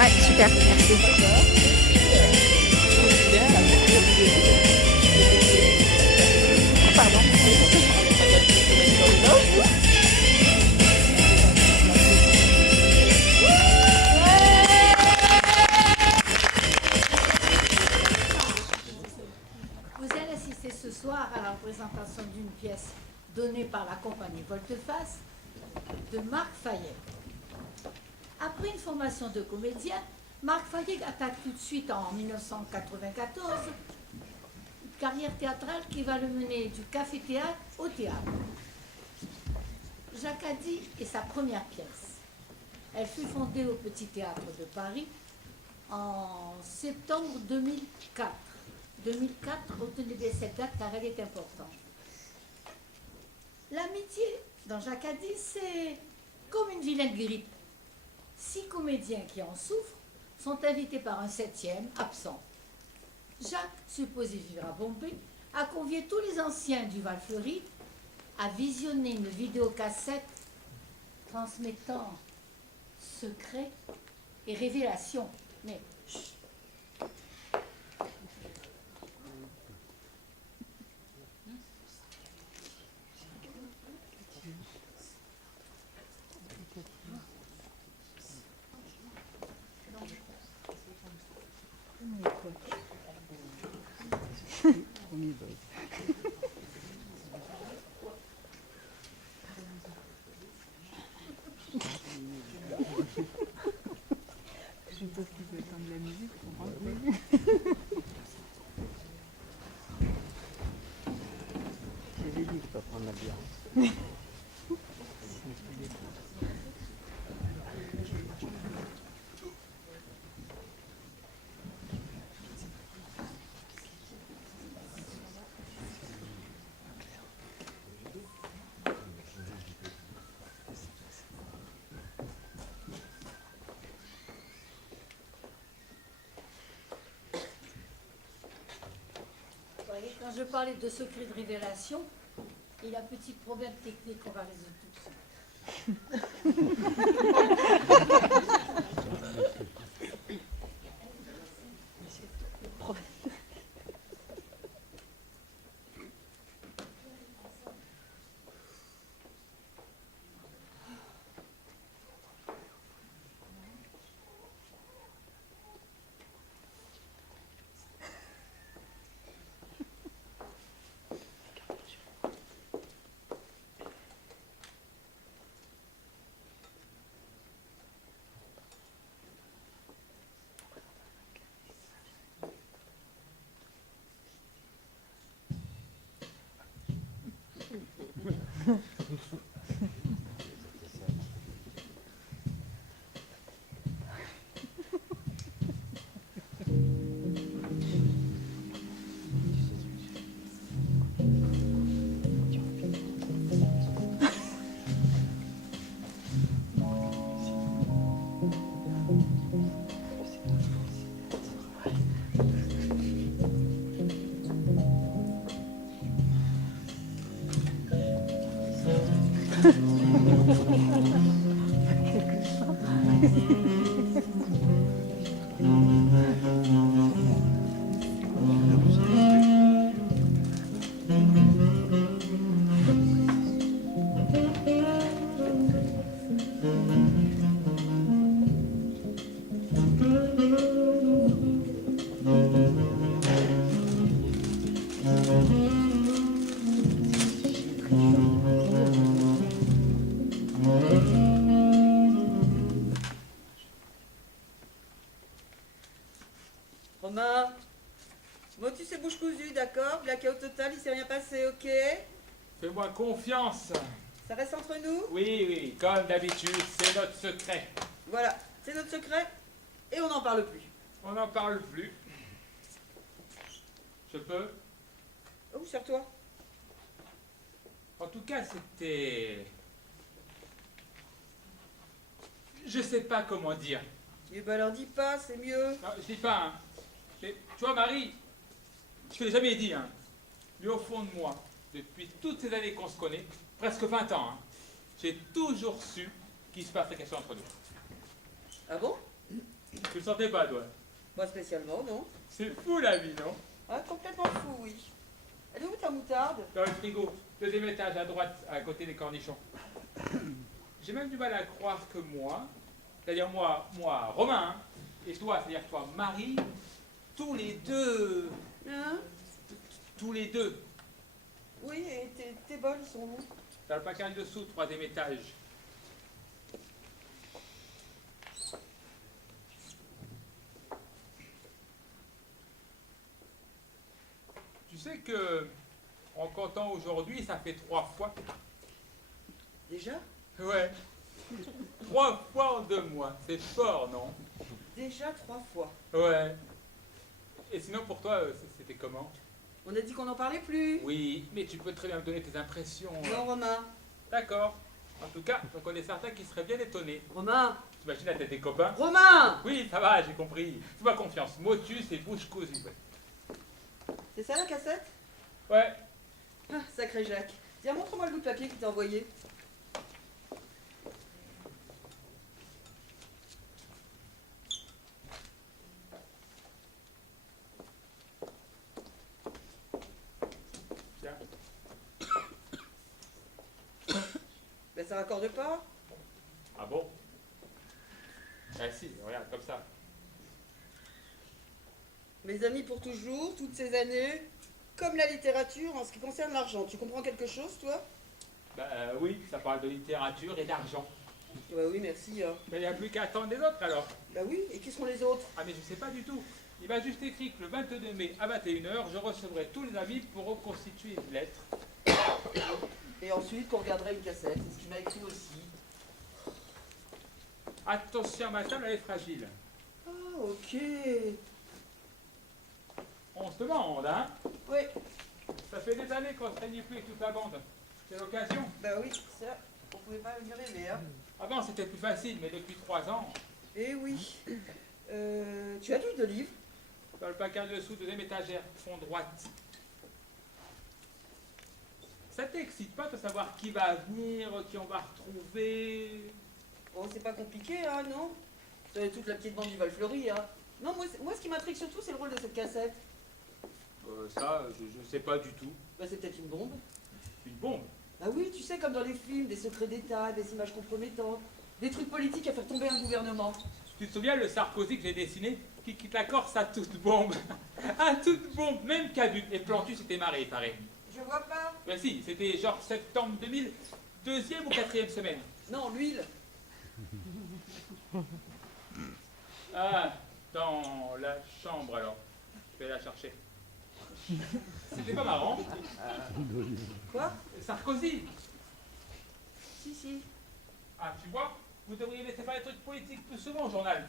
Ouais, super, merci. Pardon. Vous allez assister ce soir à la représentation d'une pièce donnée par la compagnie Volte-Face de Marc Fayet. Après une formation de comédien, Marc Fayet attaque tout de suite en 1994 une carrière théâtrale qui va le mener du café-théâtre au théâtre. Jacadi est sa première pièce. Elle fut fondée au Petit Théâtre de Paris en septembre 2004. 2004, retenez bien cette date car elle est importante. L'amitié dans Jacadi, c'est comme une vilaine grippe. 6 comédiens qui en souffrent sont invités par un 7e absent. Jacques, supposé vivre à Bombay, a convié tous les anciens du Val-Fleury à visionner une vidéocassette transmettant secrets et révélations. Mais chut. Je suppose qu'il faut éteindre la musique pour rentrer. J'avais dit qu'il faut prendre la bière. Vous voyez, quand je parlais de secret de révélation, il y a un petit problème technique, on va résoudre tout de suite. Romain, motus et bouche cousue, d'accord? Blackout total, il s'est rien passé, ok? Fais-moi confiance. Ça reste entre nous? Oui, oui, comme d'habitude, c'est notre secret. Voilà, c'est notre secret et on n'en parle plus. On n'en parle plus. Je peux? Oh, serre-toi. En tout cas, c'était... Je sais pas comment dire. Eh ben alors dis pas, c'est mieux. Non, je dis pas, hein. Mais, tu vois, Marie, je te l'ai jamais dit, hein. Mais au fond de moi, depuis toutes ces années qu'on se connaît, presque 20 ans, hein, j'ai toujours su qu'il se passait quelque chose entre nous. Ah bon? Tu le sentais pas, toi? Pas spécialement, non. C'est fou la vie, non? Ah, complètement fou, oui. Elle est où ta moutarde? Dans le frigo, deuxième étage à droite, à côté des cornichons. J'ai même du mal à croire que moi, c'est-à-dire moi, Romain, hein, et toi, c'est-à-dire toi, Marie, tous les deux, Hein? tous les deux, Oui, et tes bols, ils sont où? dans le placard dessous, troisième étage. Tu sais que, en comptant aujourd'hui, ça fait 3 fois. Déjà? Ouais. 3 fois en 2 mois. C'est fort, non? Déjà 3 fois. Ouais. Et sinon, pour toi, c'était comment? On a dit qu'on n'en parlait plus. Oui, mais tu peux très bien me donner tes impressions. Non, Romain. D'accord. En tout cas, j'en connais certains qui seraient bien étonnés. Romain. T'imagines la tête des copains? Romain! Oui, ça va, j'ai compris. Fais-moi confiance. Motus et bouche cousue. C'est ça la cassette? Ouais. Ah, sacré Jacques. Tiens, montre-moi le bout de papier qu'il t'a envoyé. Tiens. Ben ça raccorde pas. Ah bon? Ah si, regarde, comme ça. Mes amis pour toujours, toutes ces années, comme la littérature en ce qui concerne l'argent. Tu comprends quelque chose, toi? Bah oui, ça parle de littérature et d'argent. Bah oui, merci. Hein. Mais il n'y a plus qu'à attendre les autres alors. Bah oui, et qui sont les autres? Ah mais je sais pas du tout. Il m'a juste écrit que le 22 mai à 21 h, je recevrai tous les amis pour reconstituer une lettre. Et ensuite, qu'on regarderait une cassette. C'est ce qu'il m'a écrit aussi. Attention, ma table, elle est fragile. Ah, ok. On se demande, hein? Oui, Ça fait des années qu'on se réunit plus avec toute la bande. C'est l'occasion. bah oui, ça, on pouvait pas venir rêver, hein. Avant, c'était plus facile, mais depuis 3 ans, Eh oui. Tu as lu de livres? dans le placard dessous, deuxième étagère, fond droite. Ça t'excite pas de savoir qui va venir, qui on va retrouver? Bon, c'est pas compliqué, hein, non? C'est toute la petite bande du Val-Fleury, hein. Non, moi, ce qui m'intrigue surtout, c'est le rôle de cette cassette. Ça, je sais pas du tout. Bah, c'est peut-être une bombe. Une bombe? Bah oui, tu sais, comme dans les films, des secrets d'État, des images compromettantes, des trucs politiques à faire tomber un gouvernement. Tu te souviens le Sarkozy que j'ai dessiné qui quitte la Corse à toute bombe? À toute bombe, même Cabu. Et Plantu s'était marré, il paraît. Je vois pas. Ben si, c'était genre septembre 2000, deuxième ou quatrième semaine. Non, l'huile. Ah, dans la chambre alors. Je vais la chercher. C'était pas marrant. Quoi? Sarkozy. Si, si. Ah, tu vois, vous devriez laisser faire les trucs politiques plus souvent au journal.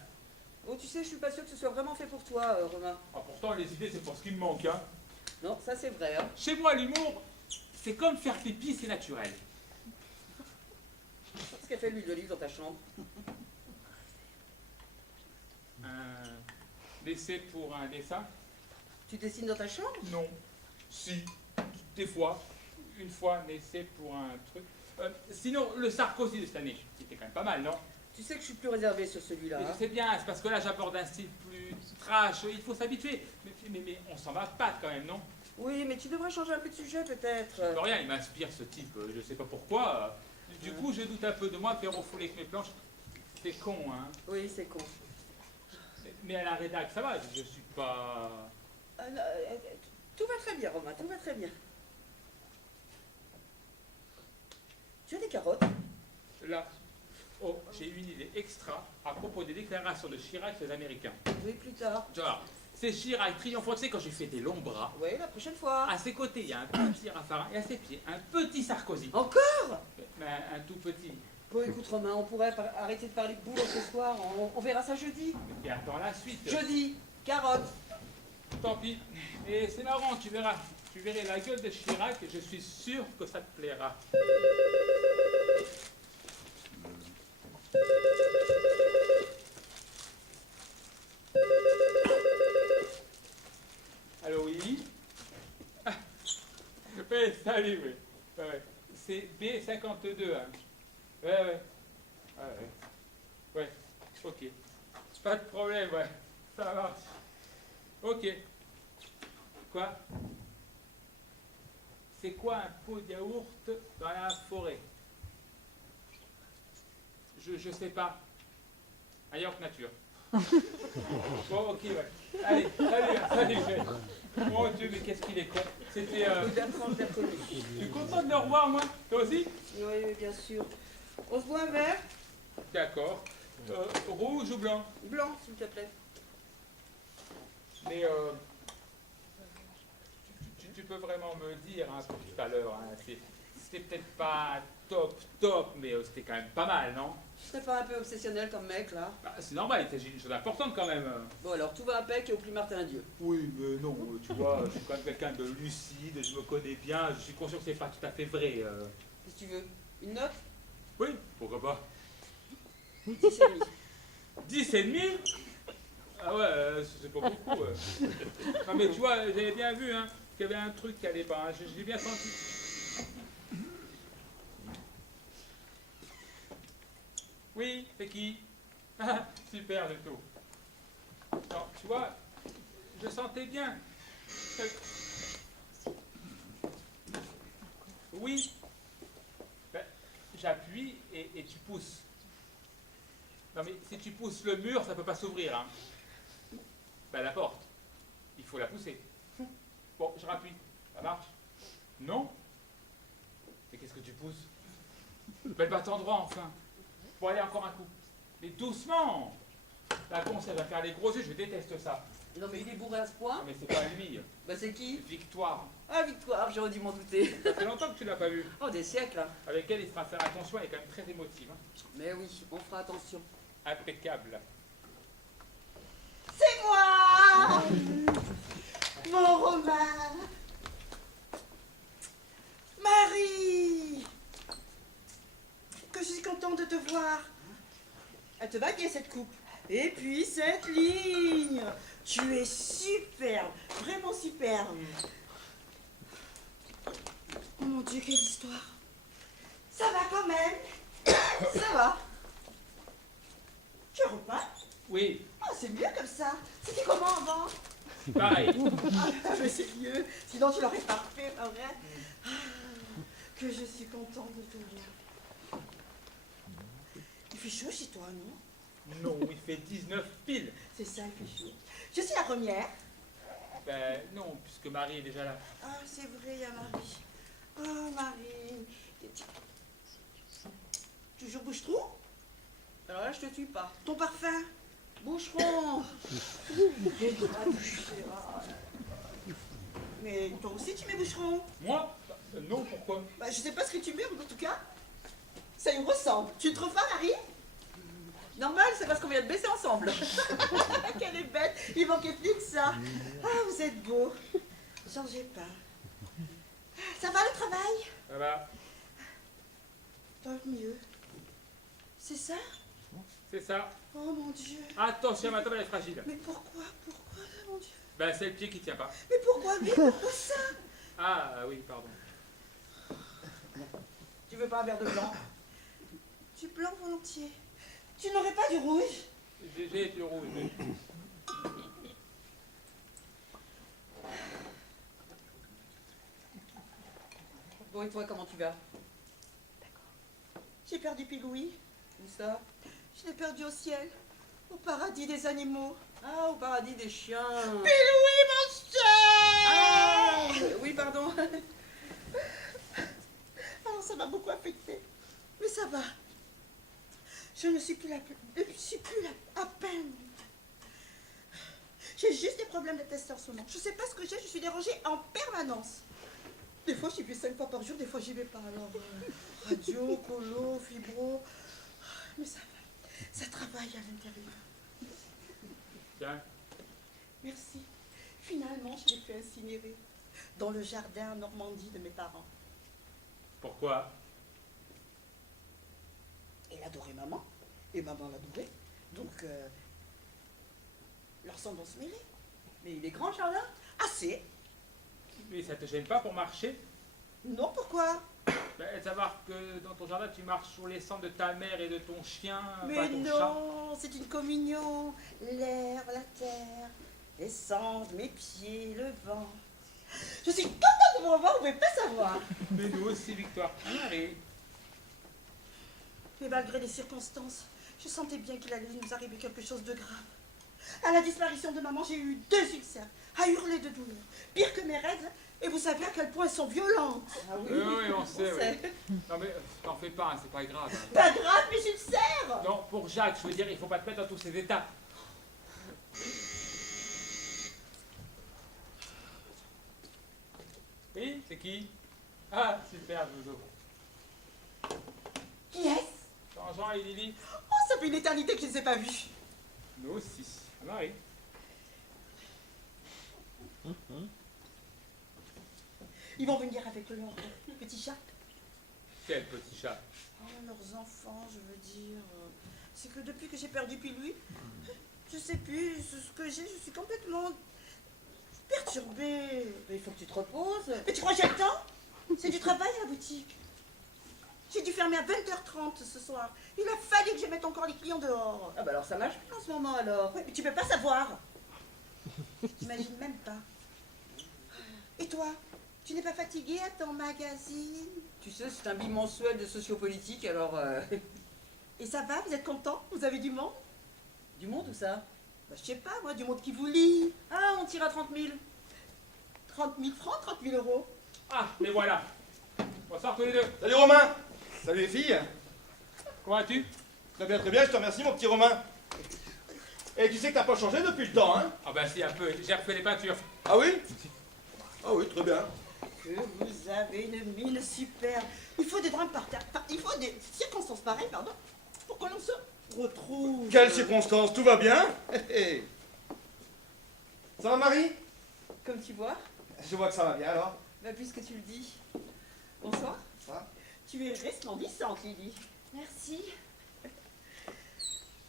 Oh, tu sais, je suis pas sûre que ce soit vraiment fait pour toi, Romain. Ah, pourtant, les idées, c'est pour ce qui me manque, hein. Non, ça c'est vrai, hein. Chez moi, l'humour, c'est comme faire pipi, c'est naturel. Qu'est-ce qu'a fait l'huile d'olive dans ta chambre? Un essai pour un dessin? Tu dessines dans ta chambre? Non. Si. Des fois. Une fois, un essai pour un truc. Sinon, le Sarkozy de cette année, c'était quand même pas mal, non? Tu sais que je suis plus réservé sur celui-là. Mais Hein. je sais bien, c'est parce que là, j'aborde un style plus trash, il faut s'habituer. Mais on s'en va pas quand même, non? Oui, mais tu devrais changer un peu de sujet peut-être. Je peux rien, il m'inspire ce type, je sais pas pourquoi. Du coup, je doute un peu de moi, faire refouler avec mes planches. C'est con, hein. Oui, c'est con. Mais à la rédac, ça va, je suis pas... Non, tout va très bien, Romain, tout va très bien. Tu as des carottes? Là, oh, j'ai une idée extra à propos des déclarations de Chirac sur les Américains. Oui, plus tard. Genre, c'est Chirac triomphant, tu sais, quand j'ai fait des longs bras. Oui, la prochaine fois. À ses côtés, il y a un petit Raffarin, et à ses pieds, un petit Sarkozy. Encore? Mais un tout petit. Bon, écoute, Romain, on pourrait arrêter de parler de boulot ce soir. On verra ça jeudi. Et attends la suite. Jeudi, carottes. Tant pis. Et c'est marrant, tu verras. Tu verrais la gueule de Chirac, et je suis sûr que ça te plaira. Allô, oui? Ah, ouais, salut, oui. Ouais, ouais. C'est B52, hein. Ouais, ouais. Ah, ouais. Ouais, ok. Pas de problème, ouais. Ça marche. Ok. Quoi? C'est quoi un pot de yaourt dans la forêt? Je sais pas. Un yaourt nature. Bon, ok, ouais. Allez, salut, chef. Mon Dieu, mais qu'est-ce qu'il est con. C'était... Bertrand, je l'ai reconnu. Je suis content de le revoir, moi. Toi aussi? Oui, bien sûr. On se boit un verre? D'accord. Rouge ou blanc? Blanc, s'il te plaît. Mais tu peux vraiment me dire, hein, pour tout à l'heure, hein, c'était peut-être pas top, mais c'était quand même pas mal, non? Je serais pas un peu obsessionnel comme mec, là? Bah, c'est normal, il s'agit d'une chose importante quand même. Bon, alors, tout va impec et au plus Martin Dieu. Oui, mais non, tu vois, je suis quand même quelqu'un de lucide, je me connais bien, je suis conscient que c'est pas tout à fait vrai. Qu'est-ce que tu veux? Une note? Oui, pourquoi pas? 10,5. 10 et demi? Ah ouais, c'est pas beaucoup. Non mais tu vois, j'avais bien vu hein, qu'il y avait un truc qui allait pas, hein, j'ai bien senti. Oui, c'est qui? Ah, super, le tout. Non, tu vois, je sentais bien. Oui. Ben, j'appuie et tu pousses. Non mais si tu pousses le mur, ça peut pas s'ouvrir. Hein. Ben la porte, il faut la pousser. Bon, je rappuie. Ça marche? Non? Mais qu'est-ce que tu pousses? Ben le battant droit enfin. Bon allez, encore un coup. Mais doucement. La con, ça va faire les gros yeux, je déteste ça. Non, mais il est bourré à ce point? Non mais c'est pas lui. Bah, c'est qui? Victoire. Ah, Victoire, j'aurais dû m'en douter. Ça fait longtemps que tu l'as pas vu. Oh, des siècles, là. Avec elle, il faudra faire attention, elle est quand même très émotive. Hein. Mais oui, on fera attention. Impeccable. C'est moi, mon Romain. Marie, que je suis contente de te voir. Elle te va bien cette coupe. Et puis cette ligne. Tu es superbe, vraiment superbe. Oh mon Dieu, quelle histoire. Ça va quand même. Ça va. Tu repeins? Oui, Ah, c'est mieux comme ça. C'était comment avant? pareil. Ah, mais c'est mieux. Sinon, tu l'aurais pas fait, pas vrai? Ah, que je suis contente de te voir. Il fait chaud chez toi, non? Non, il fait 19 piles. C'est ça, il fait chaud. Je suis la première. Ben non, puisque Marie est déjà là. Ah, c'est vrai, il y a Marie. Oh, Marie. Toujours bouche-trou? Alors là, je te tue pas. Ton parfum? Boucheron! Mais toi aussi, tu mets boucheron? Moi? Non, pourquoi? Bah, je sais pas ce que tu mets, mais en tout cas, ça y ressemble. Tu te trouves pas, Marie? Normal, c'est parce qu'on vient de baisser ensemble. Qu'elle est bête, il manquait plus que ça. Ah, vous êtes beau. Changez pas. Ça va le travail? Ça va, Tant mieux. C'est ça? c'est ça. Oh mon Dieu. Attention, ma table elle est fragile. Mais pourquoi, mon Dieu? Ben c'est le pied qui tient pas. Mais pourquoi lui? Pourquoi ça? Ah oui, pardon. Tu veux pas un verre de blanc? Du blanc volontiers. Tu n'aurais pas du rouge? J'ai du rouge. Bon, et toi, comment tu vas? J'ai perdu Pilouis. Où ça? Je l'ai perdu au ciel. Au paradis des animaux. Ah, au paradis des chiens. Pilouis, mon chien! Ah, oui, pardon. Alors ça m'a beaucoup affectée. Mais ça va. Je ne suis plus à peine. J'ai juste des problèmes de testeur en ce moment. Je ne sais pas ce que j'ai, je suis dérangée en permanence. Des fois, j'y vais 5 fois par jour, des fois, j'y vais pas. Alors, radio, colo, fibro. Mais ça va. Ça travaille à l'intérieur. Tiens, Merci. Finalement, je l'ai fait incinérer dans le jardin en Normandie de mes parents. pourquoi? Elle adorait maman, et maman l'adorait. Donc, leur sang vont se mêler. Mais il est grand, le jardin? Assez. Mais ça te gêne pas pour marcher? Non, pourquoi? Ben, savoir que dans ton jardin, tu marches sur les cendres de ta mère et de ton chien, Mais enfin ton chat. non, c'est une communion. L'air, la terre, les cendres, mes pieds, le vent. Je suis contente de vous revoir, vous pouvez pas savoir. Mais nous aussi, Victoire. Allez. Mais malgré les circonstances, je sentais bien qu'il allait nous arriver quelque chose de grave. À la disparition de maman, j'ai eu 2 ulcères, à hurler de douleur, pire que mes règles, et vous savez à quel point elles sont violentes. Ah oui, Oui, on sait, sait. oui. Non mais t'en fais pas, hein, c'est pas grave. Pas grave, mes ulcères. Non, pour Jacques, je veux dire, il faut pas te mettre dans tous ces états. Oui, c'est qui? Ah, super, Jojo. Qui est-ce? Jean-Jean et Lily. Oh, ça fait une éternité que je ne les ai pas vus. Nous aussi. Marie. Ils vont venir avec leur petit chat. Quel petit chat. Oh, leurs enfants, je veux dire. C'est que depuis que j'ai perdu Pilou, je sais plus ce que j'ai, je suis complètement perturbée. Mais il faut que tu te reposes. Mais tu crois que j'ai le temps? C'est du travail à la boutique. J'ai dû fermer à 20h30 ce soir. Il a fallu que je mette encore les clients dehors. Ah bah alors ça marche plus en ce moment alors. Ouais, mais tu peux pas savoir. T'imagines même pas. Et toi, tu n'es pas fatigué à ton magazine? Tu sais, c'est un bimensuel de sociopolitique, alors... Et ça va, vous êtes content? Vous avez du monde? Du monde ou ça? Bah, je sais pas, moi, du monde qui vous lit. Ah, on tire à 30 000. 30 000 francs, 30 000 euros. Ah, mais voilà. Bonsoir tous les deux. Salut Romain. Salut les filles. Comment vas-tu? Très bien, je te remercie mon petit Romain. Et tu sais que t'as pas changé depuis le temps, hein? Ah bah si, un peu. J'ai refait les peintures. Ah oui? Ah oui, très bien. Que vous avez une mine superbe. Il faut des drames par terre. Enfin, il faut des circonstances pareilles, pardon, pour que l'on se retrouve. Quelles circonstances, tout va bien? Ça va Marie? Comme tu vois, Je vois que ça va bien alors. bah puisque tu le dis. Bonsoir. Ça? Tu es resplendissante, Lily. Merci.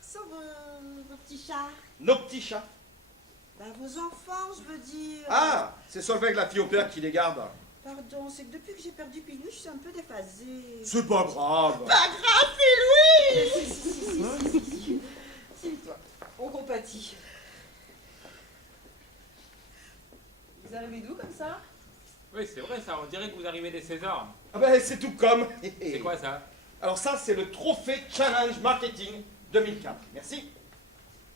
Sans vos petits chats. Nos petits chats. Bah, vos enfants, je veux dire. Ah, c'est Solveig la fille au père qui les garde. Pardon, c'est que depuis que j'ai perdu Pilou, je suis un peu déphasée. C'est pas grave. Pas grave, Pilou! Si, toi. On compatit. Vous arrivez d'où comme ça? Oui, c'est vrai ça. On dirait que vous arrivez des Césars. Ah ben c'est tout comme. C'est quoi ça? Alors ça c'est le trophée Challenge Marketing 2004. Merci.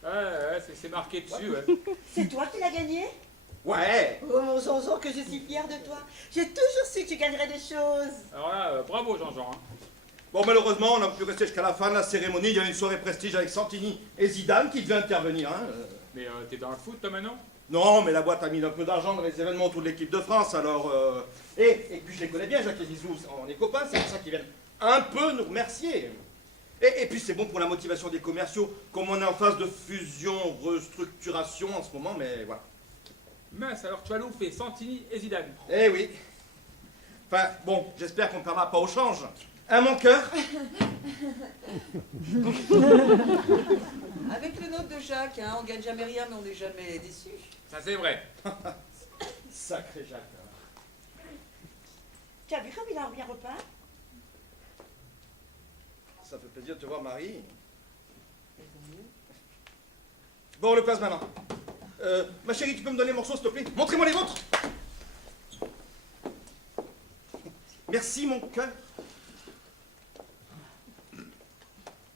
Ouais, c'est marqué dessus. Ouais. C'est toi qui l'as gagné? Ouais. Oh mon Zonzon, que je suis fière de toi. J'ai toujours su que tu gagnerais des choses. Alors là, bravo Jean-Jean. Hein. Bon, malheureusement, on n'a pu rester jusqu'à la fin de la cérémonie. Il y a une soirée prestige avec Santini et Zidane qui devait intervenir. Hein. Mais t'es dans le foot toi maintenant? Non, mais la boîte a mis un peu d'argent dans les événements autour de l'équipe de France, alors... Et puis je les connais bien, Jacques et Zizou, on est copains, c'est pour ça qu'ils viennent un peu nous remercier. Et puis c'est bon pour la motivation des commerciaux, comme on est en phase de fusion, restructuration en ce moment, mais voilà. Mince, alors tu vas nous faire Santini et Zidane. Eh oui. Enfin, bon, j'espère qu'on ne perdra pas au change. Hein, mon cœur? Avec le nôtre de Jacques, hein, on gagne jamais rien, mais on n'est jamais déçu. Ça c'est vrai. Sacré Jacques. Tu as vu comme il a bien repeint? Ça fait plaisir de te voir, Marie. Bon, on le passe maintenant. Ma chérie, tu peux me donner le morceau, s'il te plaît? Montrez-moi les vôtres. Merci, mon cœur.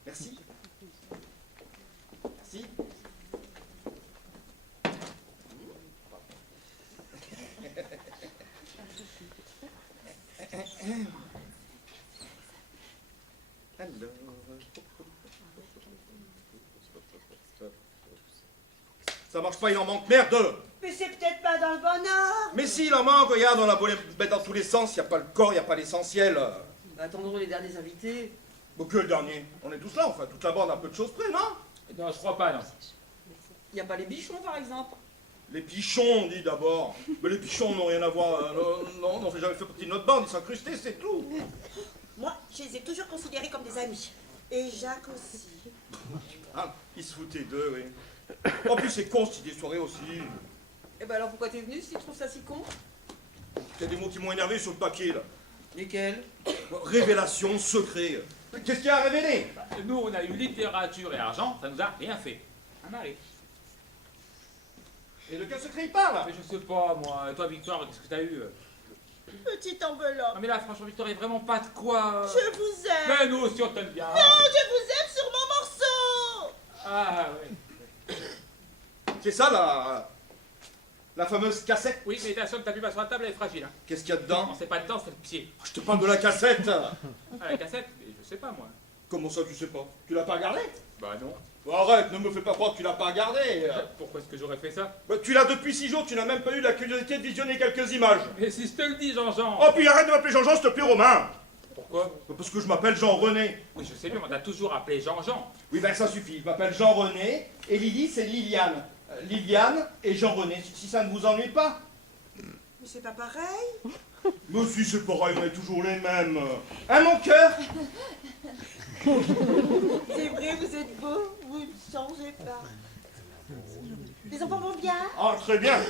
Merci. Merci. Alors... Ça marche pas, il en manque. Merde! Mais c'est peut-être pas dans le bon ordre. Mais si, il en manque, regarde, on a beau les mettre dans tous les sens, il n'y a pas le corps, il n'y a pas l'essentiel. Bah, attendons les derniers invités. Bon, que le dernier? On est tous là, enfin, toute la bande a peu de choses près, non? Non, je crois pas, non. Il n'y a pas les bichons, par exemple? Les pichons, on dit d'abord. Mais les pichons n'ont rien à voir. Non, on n'en fait jamais fait partie de notre bande, ils s'incrustaient, c'est tout. Moi, je les ai toujours considérés comme des amis. Et Jacques aussi. Ah, ils se foutaient d'eux, oui. En plus, c'est con, cette idée de soirée aussi. Eh ben alors pourquoi t'es venu si tu trouves ça si con? Il y a des mots qui m'ont énervé sur le papier, là. Lesquels? Révélation, secret. Qu'est-ce qu'il y a à révéler? Nous, on a eu littérature et argent, ça nous a rien fait. Un Marie. Et de quel secret il parle? Mais je sais pas, moi. Et toi, Victoire, qu'est-ce que t'as eu? Petite enveloppe. Non, mais là, franchement, Victoire, il y a vraiment pas de quoi. Je vous aime. Mais nous aussi, on t'aime bien. Non, je vous aime sur mon morceau. Ah, ouais. C'est ça, la fameuse cassette? Oui, mais attention que ta pub sur la table, elle est fragile. Hein. Qu'est-ce qu'il y a dedans? Non, c'est pas dedans, c'est le pied. Je te parle de la cassette. Ah, la cassette? Mais je sais pas, moi. Comment ça, tu sais pas? Tu l'as pas regardée? Bah non. Bon, arrête, ne me fais pas croire que tu l'as pas regardée. Pourquoi est-ce que j'aurais fait ça? Bah, tu l'as depuis 6 jours, tu n'as même pas eu la curiosité de visionner quelques images. Mais si je te le dis, Jean-Jean. Oh, puis arrête de m'appeler Jean-Jean, s'il te plaît, Romain. Pourquoi? Parce que je m'appelle Jean-René. Oui, je sais bien, on t'a toujours appelé Jean-Jean. Oui, ben ça suffit. Je m'appelle Jean-René et Lily, c'est Liliane. Liliane et Jean-René, si ça ne vous ennuie pas. Mais c'est pas pareil. Mais si, c'est pareil, on est toujours les mêmes. Hein, mon cœur? C'est vrai, vous êtes beau, vous ne changez pas. Les enfants vont bien? Ah, très bien.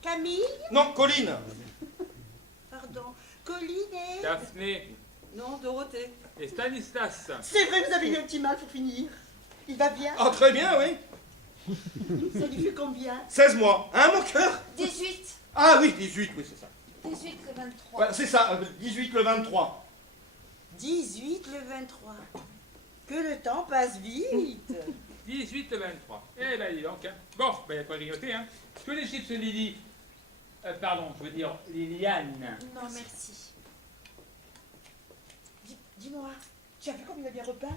Camille? Non, Colline. Pardon. Colline et... Daphné Non, Dorothée. et Stanislas. C'est vrai, vous avez eu un petit mal pour finir. Il va bien? Ah, très bien, oui. Ça lui fait combien? 16 mois. Hein, mon cœur? 18. Ah oui, 18, oui, c'est ça. 18 le 23. Voilà, c'est ça, 18 le 23. 18 le 23. Que le temps passe vite. 18 le 23. Eh ben, dis donc. Hein. Bon, ben, y a quoi grignoter, hein. Que les chips Lily. Pardon, je veux dire Liliane. Non, merci. Dis-moi, tu as vu comme il a bien repeint?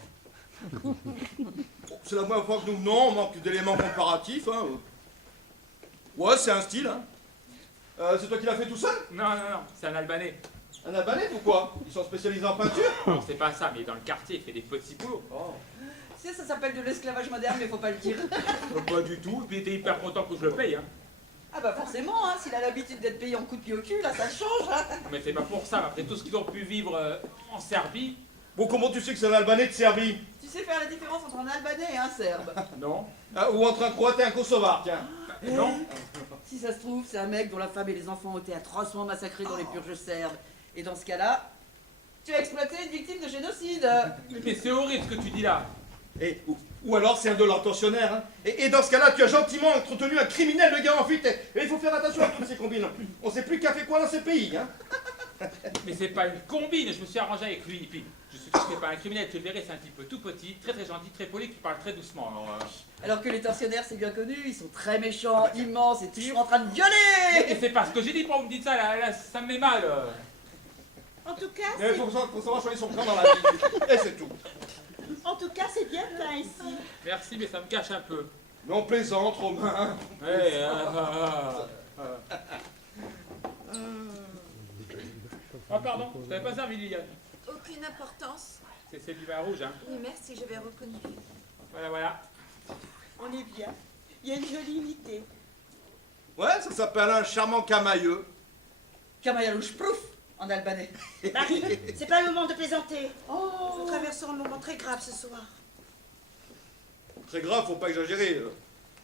C'est la première fois que nous venons, on manque d'éléments comparatifs. Hein. Ouais, c'est un style. Hein. C'est toi qui l'as fait tout seul? Non, non, non, c'est un Albanais. Un Albanais ou quoi? Ils sont spécialisés en peinture? Non, c'est pas ça, mais dans le quartier, il fait des petits boulots. Oh. Tu sais, ça s'appelle de l'esclavage moderne, mais faut pas le dire. Pas du tout, et puis il était hyper content que je le paye. Hein. Ah bah forcément, hein, s'il a l'habitude d'être payé en coup de pied au cul, là, ça change. Hein. Non, mais c'est pas pour ça, mais après tout ce qu'ils ont pu vivre en Serbie. Bon, comment tu sais que c'est un Albanais de Serbie? Tu sais faire la différence entre un Albanais et un Serbe. Non. Ou entre un Croate et un Kosovar, tiens. Non. Si ça se trouve, c'est un mec dont la femme et les enfants ont été atrocement massacrés dans les purges serbes. Et dans ce cas-là, tu as exploité une victime de génocide. Mais c'est horrible ce que tu dis là. Ou alors c'est un de leurs tortionnaires. Hein. Et dans ce cas-là, tu as gentiment entretenu un criminel de gars en fuite. Et il faut faire attention à toutes ces combines. On sait plus qui a fait quoi dans ces pays. Hein. Mais c'est pas une combine, je me suis arrangé avec lui. Et puis, je suis sûr que c'est pas un criminel, tu le verrais, c'est un type tout petit, très très gentil, très poli, qui parle très doucement. Alors que les tortionnaires, c'est bien connu, ils sont très méchants, immenses et toujours en train de gueuler. Et c'est pas ce que j'ai dit, pourquoi vous me dites ça, là, ça me met mal. En tout cas, Mais il faut savoir choisir son camp dans la vie. Et c'est tout. c'est bien peint ici. Merci, mais ça me cache un peu. Mais on plaisante, Romain. Ouais, Oh pardon, je t'avais pas servi, Liliane. Aucune importance. C'est du vin rouge, hein. Oui, merci, je vais reconnu. Voilà, voilà. On est bien. Il y a une jolie unité. Ouais, ça s'appelle un charmant camailleux. Kamayalouche prouf en albanais. Marie, c'est pas le moment de plaisanter. Nous traversons un moment très grave ce soir. Très grave, faut pas exagérer.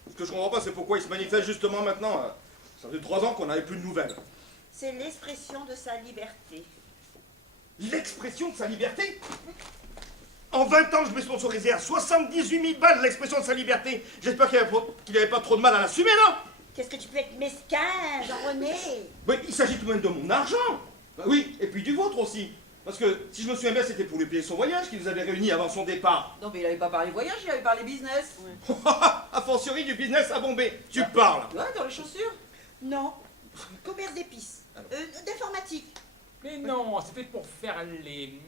Ce que je comprends pas, c'est pourquoi il se manifeste justement maintenant. Ça fait 3 ans qu'on n'avait plus de nouvelles. C'est l'expression de sa liberté. L'expression de sa liberté? En 20 ans, je me sponsorisé à 78 000 balles l'expression de sa liberté. J'espère qu'il n'avait pas trop de mal à l'assumer, non? Qu'est-ce que tu peux être mesquin, Jean-René? Oui, il s'agit tout de même de mon argent. Bah oui, et puis du vôtre aussi. Parce que, si je me souviens bien, c'était pour lui payer son voyage qui nous avait réunis avant son départ. Non mais il avait pas parlé voyage, il avait parlé business. A fortiori du business à Bombay. Tu parles. Ouais, dans les chaussures. Non. Commerce d'épices. D'informatique. Mais non, c'était pour faire les...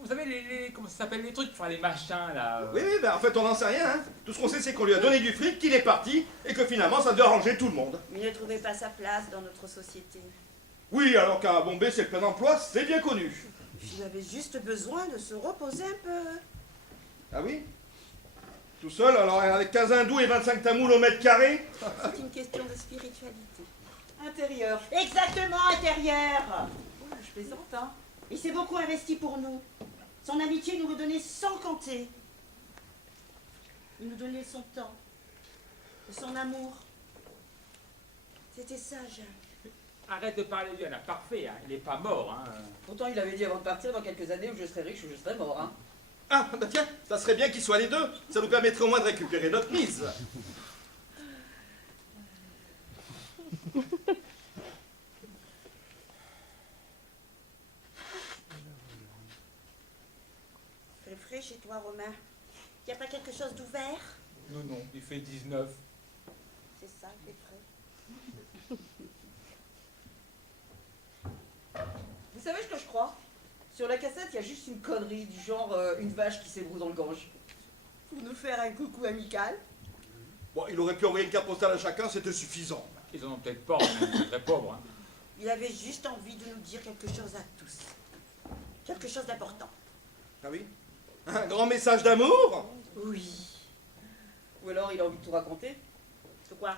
Vous savez, comment ça s'appelle, les trucs, pour faire les machins, là. Oui, ben en fait, on n'en sait rien. Hein. Tout ce qu'on sait, c'est qu'on lui a donné du fric, qu'il est parti, et que finalement, ça doit arranger tout le monde. Mais il ne trouvait pas sa place dans notre société. Oui, alors qu'à Bombay, c'est le plein emploi, c'est bien connu. Il avait juste besoin de se reposer un peu. Ah oui? Tout seul, alors avec 15 hindous et 25 tamouls au mètre carré? C'est une question de spiritualité. Intérieur. Exactement, intérieur. Ouais, je plaisante, hein. Il s'est beaucoup investi pour nous. Son amitié nous le donnait sans compter. Il nous donnait son temps, son amour. C'était ça, Jacques. arrête de parler de lui, Anna. Parfait, hein. Il n'est pas mort. Hein. Pourtant, il avait dit avant de partir, dans quelques années, où je serai riche ou je serai mort. Hein. Ah, bah tiens, ça serait bien qu'ils soient les deux. Ça nous permettrait au moins de récupérer notre mise. Fait frais chez toi, Romain. Y a pas quelque chose d'ouvert? Non, non, il fait 19. C'est ça, il fait frais. Vous savez ce que je crois? Sur la cassette, il y a juste une connerie, du genre une vache qui s'ébroue dans le Gange. Pour nous faire un coucou amical. Bon, il aurait pu envoyer une carte postale à chacun, c'était suffisant. Ils en ont peut-être pas, hein. Ils sont très pauvres. Hein. Il avait juste envie de nous dire quelque chose à tous. Quelque chose d'important. Ah oui? Un grand message d'amour? Oui. Ou alors il a envie de tout raconter. C'est quoi?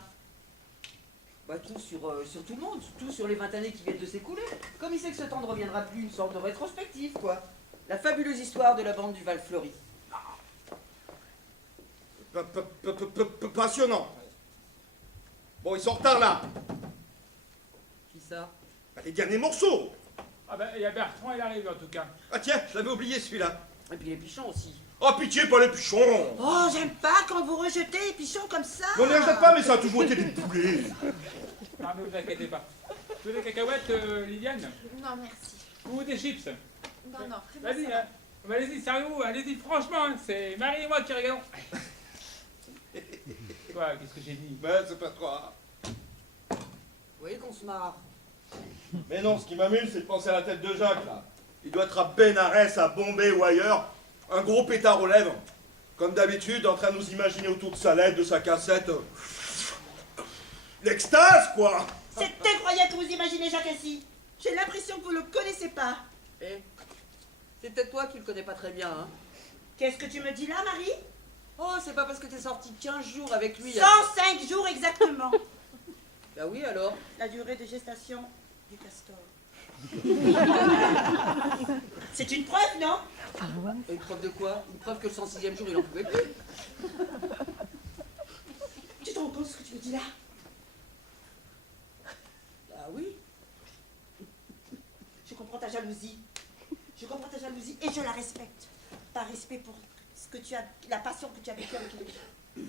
Bah tout sur tout le monde, tout sur les 20 années qui viennent de s'écouler. Comme il sait que ce temps ne reviendra plus, une sorte de rétrospective, quoi. La fabuleuse histoire de la bande du Val Fleuri. Passionnant. Bon, ils sont en retard là. Qui ça? Bah, les derniers morceaux. Ah ben, il y a Bertrand, il arrive en tout cas. Ah tiens, je l'avais oublié celui-là. Et puis les pichons aussi. Oh pitié, pas les pichons. Oh, j'aime pas quand vous rejetez les pichons comme ça. On ne les rejette pas, mais ça a toujours été des poulets. Non, mais vous inquiétez pas. Vous voulez des cacahuètes, Liliane? Non, merci. Ou des chips? Non, non, vraiment, Vas-y, ça va. hein. Allez-y, sérieux, allez-y, franchement, hein. C'est Marie et moi qui rigolons. Quoi, qu'est-ce que j'ai dit? Ben, c'est pas toi. Vous voyez qu'on se marre. Mais non, ce qui m'amuse, c'est de penser à la tête de Jacques, là. Il doit être à Bénarès, à Bombay ou ailleurs, un gros pétard aux lèvres. Comme d'habitude, en train de nous imaginer autour de sa lettre, de sa cassette. L'extase, quoi. C'est incroyable que vous imaginez Jacques ainsi. J'ai l'impression que vous le connaissez pas. Eh, c'est peut-être toi qui le connais pas très bien, hein. Qu'est-ce que tu me dis là, Marie? Oh, c'est pas parce que t'es sorti 15 jours avec lui. 105 jours exactement. Bah oui, alors. La durée de gestation du castor. C'est une preuve, non? Une preuve de quoi? Une preuve que le 106e jour, il en pouvait plus. Tu te rends compte de ce que tu me dis là? Bah oui. Je comprends ta jalousie. Je comprends ta jalousie et je la respecte. Par respect pour ce que tu as, la passion que tu as vécue avec lui.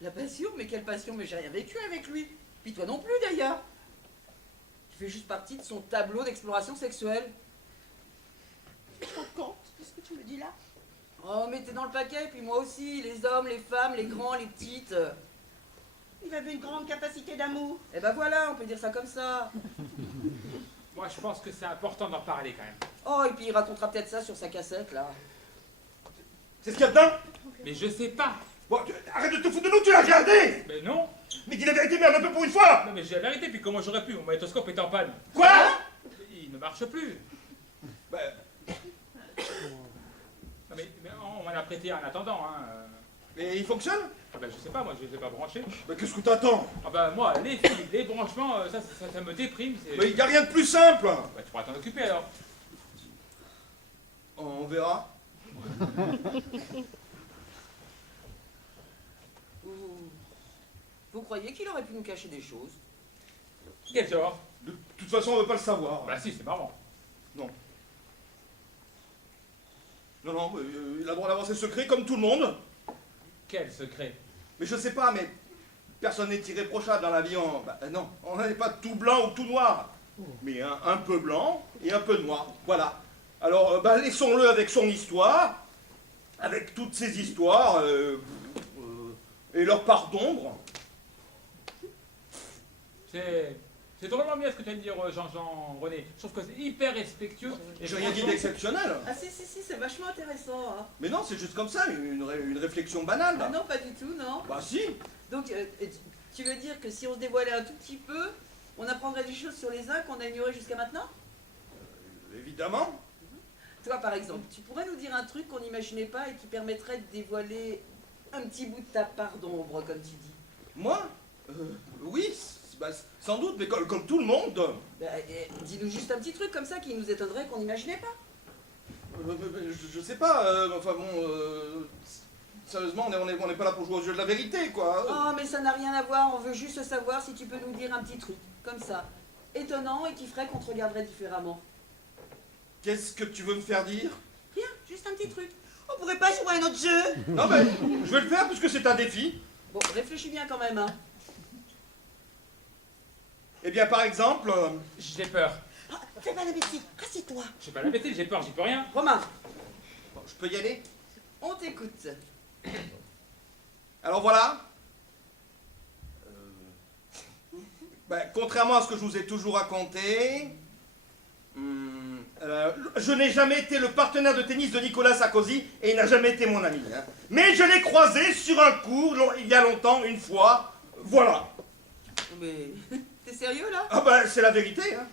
La passion? Mais quelle passion? Mais j'ai rien vécu avec lui. Puis toi non plus, d'ailleurs. Tu fais juste partie de son tableau d'exploration sexuelle. Tu te rends compte de ce que tu me dis là? Oh, mais t'es dans le paquet, et puis moi aussi. Les hommes, les femmes, les grands, les petites. Il avait une grande capacité d'amour. Eh ben voilà, on peut dire ça comme ça. Moi, je pense que c'est important d'en parler quand même. Oh, et puis il racontera peut-être ça sur sa cassette, là. C'est ce qu'il y a dedans? Mais je sais pas. Bon, arrête de te foutre de nous, tu l'as regardé. Mais non. Mais dis la vérité, merde, un peu pour une fois. Non, mais j'ai la vérité, puis comment j'aurais pu? Mon magnétoscope est en panne. Quoi? Il ne marche plus. Ben, Non, mais on m'en a prêté en attendant, hein. mais il fonctionne? Ah ben, je sais pas, moi, je les ai pas branchés. Ben, qu'est-ce que t'attends? Ah ben, moi, les fils, les branchements, ça me déprime. Mais il n'y a rien de plus simple. Bah, tu pourras t'en occuper alors. On verra. Vous croyez qu'il aurait pu nous cacher des choses? Quel genre? De toute façon, on veut pas le savoir. Bah si, c'est marrant. Non. Non, non, il a le droit d'avoir ses secrets comme tout le monde. Quel secret? Mais je sais pas, mais personne n'est irréprochable dans la vie. Non, on n'est pas tout blanc ou tout noir. Mais un peu blanc et un peu noir. Voilà. Alors, laissons-le avec son histoire, avec toutes ses histoires, et leur part d'ombre. C'est drôlement bien ce que tu viens de dire, Jean-Jean René. Je trouve que c'est hyper respectueux. Et j'ai rien dit d'exceptionnel. Ah si, c'est vachement intéressant, hein. Mais non, c'est juste comme ça, une réflexion banale. Ah non, pas du tout, non. Bah si. Donc, tu veux dire que si on se dévoilait un tout petit peu, on apprendrait des choses sur les uns qu'on a ignorées jusqu'à maintenant? Évidemment. Toi, par exemple, tu pourrais nous dire un truc qu'on n'imaginait pas et qui permettrait de dévoiler un petit bout de ta part d'ombre, comme tu dis? Moi Oui, sans doute, mais comme tout le monde. Bah, dis-nous juste un petit truc comme ça qui nous étonnerait qu'on n'imaginait pas. Je sais pas, enfin bon, sérieusement, on n'est pas là pour jouer au jeu de la vérité, quoi. Oh, mais ça n'a rien à voir, on veut juste savoir si tu peux nous dire un petit truc, comme ça. étonnant et qui ferait qu'on te regarderait différemment. Qu'est-ce que tu veux me faire dire? Rien, juste un petit truc. On pourrait pas jouer à un autre jeu? Non, mais je vais le faire puisque c'est un défi. Bon, réfléchis bien quand même, hein. Eh bien, par exemple, J'ai peur. Ah, fais pas la bêtise, assieds-toi. J'ai pas la bêtise, j'ai peur, j'y peux rien. Romain, bon, je peux y aller? on t'écoute. Alors voilà. Ben, contrairement à ce que je vous ai toujours raconté, je n'ai jamais été le partenaire de tennis de Nicolas Sarkozy et il n'a jamais été mon ami. Hein. Mais je l'ai croisé sur un cours il y a longtemps, une fois. Voilà. Mais t'es sérieux là? Ah ben, c'est la vérité. Hein.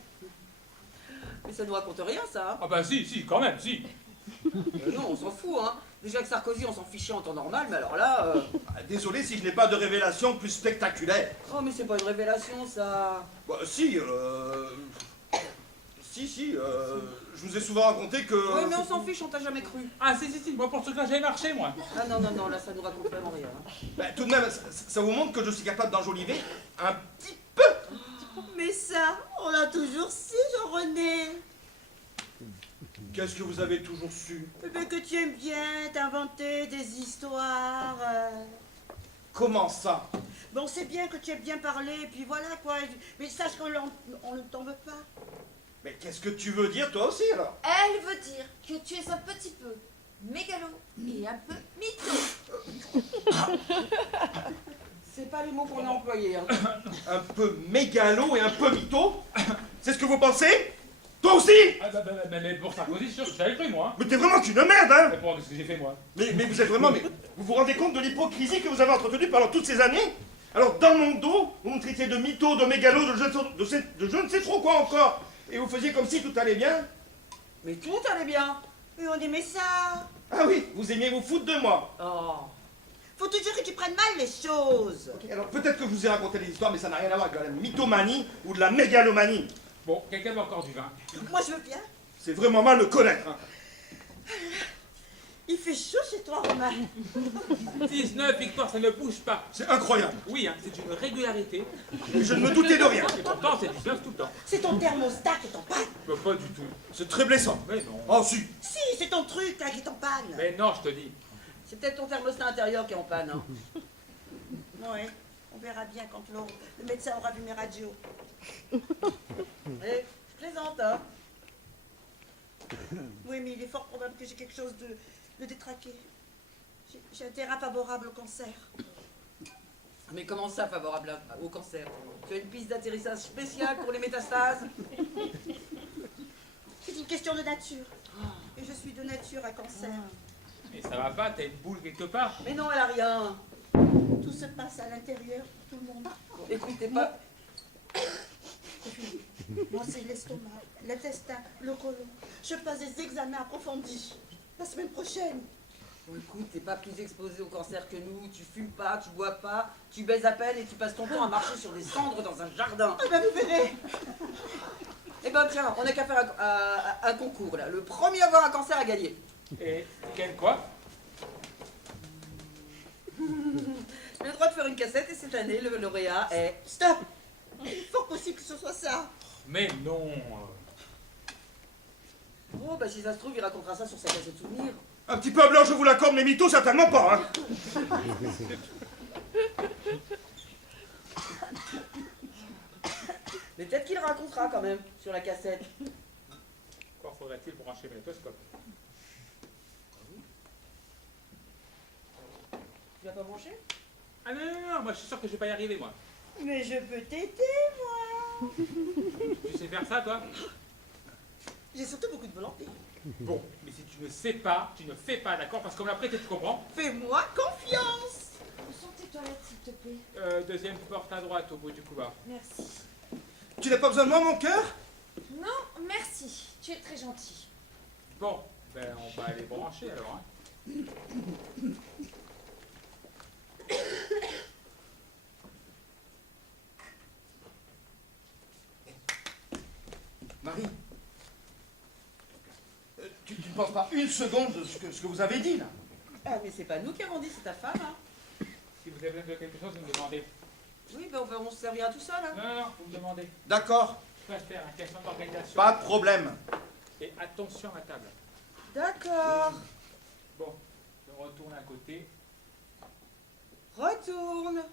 Mais ça nous raconte rien ça. Hein. Ah bah si, quand même, si. Non, on s'en fout, hein. Déjà que Sarkozy, on s'en fichait en temps normal, mais alors là. Ah, désolé si je n'ai pas de révélation plus spectaculaire. Oh, mais c'est pas une révélation ça. Bah, si, je vous ai souvent raconté que... Oui, mais on s'en fiche, on t'a jamais cru. Ah si, moi pour ce truc-là j'avais marché moi. Ah non, là ça nous raconte vraiment rien. Hein. Ben, tout de même, ça vous montre que je suis capable d'enjoliver un petit... Mais ça, on l'a toujours su, Jean-René. Qu'est-ce que vous avez toujours su? Eh ben, que tu aimes bien t'inventer des histoires. Comment ça? Bon, on sait bien que tu aimes bien parler, et puis voilà quoi. Mais sache qu'on ne t'en veut pas. Mais qu'est-ce que tu veux dire toi aussi alors? Elle veut dire que tu es un petit peu mégalo et un peu mytho. C'est pas les mots qu'on a employés. Hein. Un peu mégalo et un peu mytho? C'est ce que vous pensez? Toi aussi? Ah mais pour Sarkozy, c'est sûr que j'avais cru moi. Mais t'es vraiment qu'une merde, hein? Mais pour ce que j'ai fait moi. Mais vous êtes vraiment... Mais vous vous rendez compte de l'hypocrisie que vous avez entretenue pendant toutes ces années? Alors dans mon dos, vous me traitiez de mytho, de mégalo, de je ne sais trop quoi encore. Et vous faisiez comme si tout allait bien? Mais tout allait bien. Et on aimait ça. Ah oui, vous aimiez vous foutre de moi. Oh. Faut toujours que tu prennes mal les choses. Ok, alors peut-être que je vous ai raconté des histoires, mais ça n'a rien à voir avec de la mythomanie ou de la mégalomanie. Bon, quelqu'un veut encore du vin. Moi, je veux bien. C'est vraiment mal me connaître. Hein. Il fait chaud chez toi, Romain. 19 victoires, ça ne bouge pas. C'est incroyable. Oui, hein, c'est une régularité. Et je ne me doutais de rien. Et pourtant, c'est 19 tout le temps. C'est ton thermostat qui est en panne. Bah, pas du tout. C'est très blessant. Mais non. Oh si. Si, c'est ton truc là qui est en panne. Mais non, je te dis. C'est peut-être ton thermostat intérieur qui est en panne. Hein. Ouais, on verra bien quand le médecin aura vu mes radios. Eh, je plaisante, hein. Oui, mais il est fort probable que j'ai quelque chose de détraqué. J'ai un terrain favorable au cancer. Mais comment ça, favorable au cancer? Tu as une piste d'atterrissage spéciale pour les métastases? C'est une question de nature. Et je suis de nature à cancer. Mais ça va pas, t'as une boule quelque part. Mais non, elle a rien. Tout se passe à l'intérieur, tout le monde. Écoute, t'es pas... Moi, c'est l'estomac, l'intestin, le côlon. Je passe des examens approfondis. La semaine prochaine. Bon, écoute, t'es pas plus exposé au cancer que nous. Tu fumes pas, tu bois pas, tu baises à peine et tu passes ton temps à marcher sur des cendres dans un jardin. Ah ben, vous verrez. Eh ben tiens, on n'a qu'à faire un concours là. Le premier à avoir un cancer a gagné. Et quel quoi? J'ai le droit de faire une cassette et cette année, le lauréat est... Stop. Il est fort possible que ce soit ça. Mais non. Oh, bah si ça se trouve, il racontera ça sur sa cassette souvenir. Un petit peu blanc, je vous l'accorde, mais mytho, certainement pas. Hein. Mais peut-être qu'il racontera quand même sur la cassette. Encore faudrait-il brancher mes magnétoscope. Tu l'as pas branché? Ah non, moi je suis sûr que je vais pas y arriver moi. Mais je peux t'aider, moi. Tu sais faire ça toi? J'ai surtout beaucoup de volonté. Bon, mais si tu ne sais pas, tu ne fais pas, d'accord? Parce qu'on l'a prêté, tu comprends? Fais-moi confiance. Où sont tes toilettes, s'il te plaît? Deuxième porte à droite au bout du couloir. Merci. Tu n'as pas besoin de moi, mon cœur? Non, merci. Tu es très gentil. Bon, ben on va aller brancher alors. Hein. Marie, tu ne penses pas une seconde de ce que vous avez dit là? Ah, mais c'est pas nous qui avons dit, c'est ta femme, hein. Si vous avez besoin de quelque chose, vous me demandez. Oui, ben on se servira tout seul, hein. Non, vous me demandez. D'accord. Je préfère une question d'organisation. Pas de problème. Et attention à ma table. D'accord. Bon, je retourne à côté. Retourne.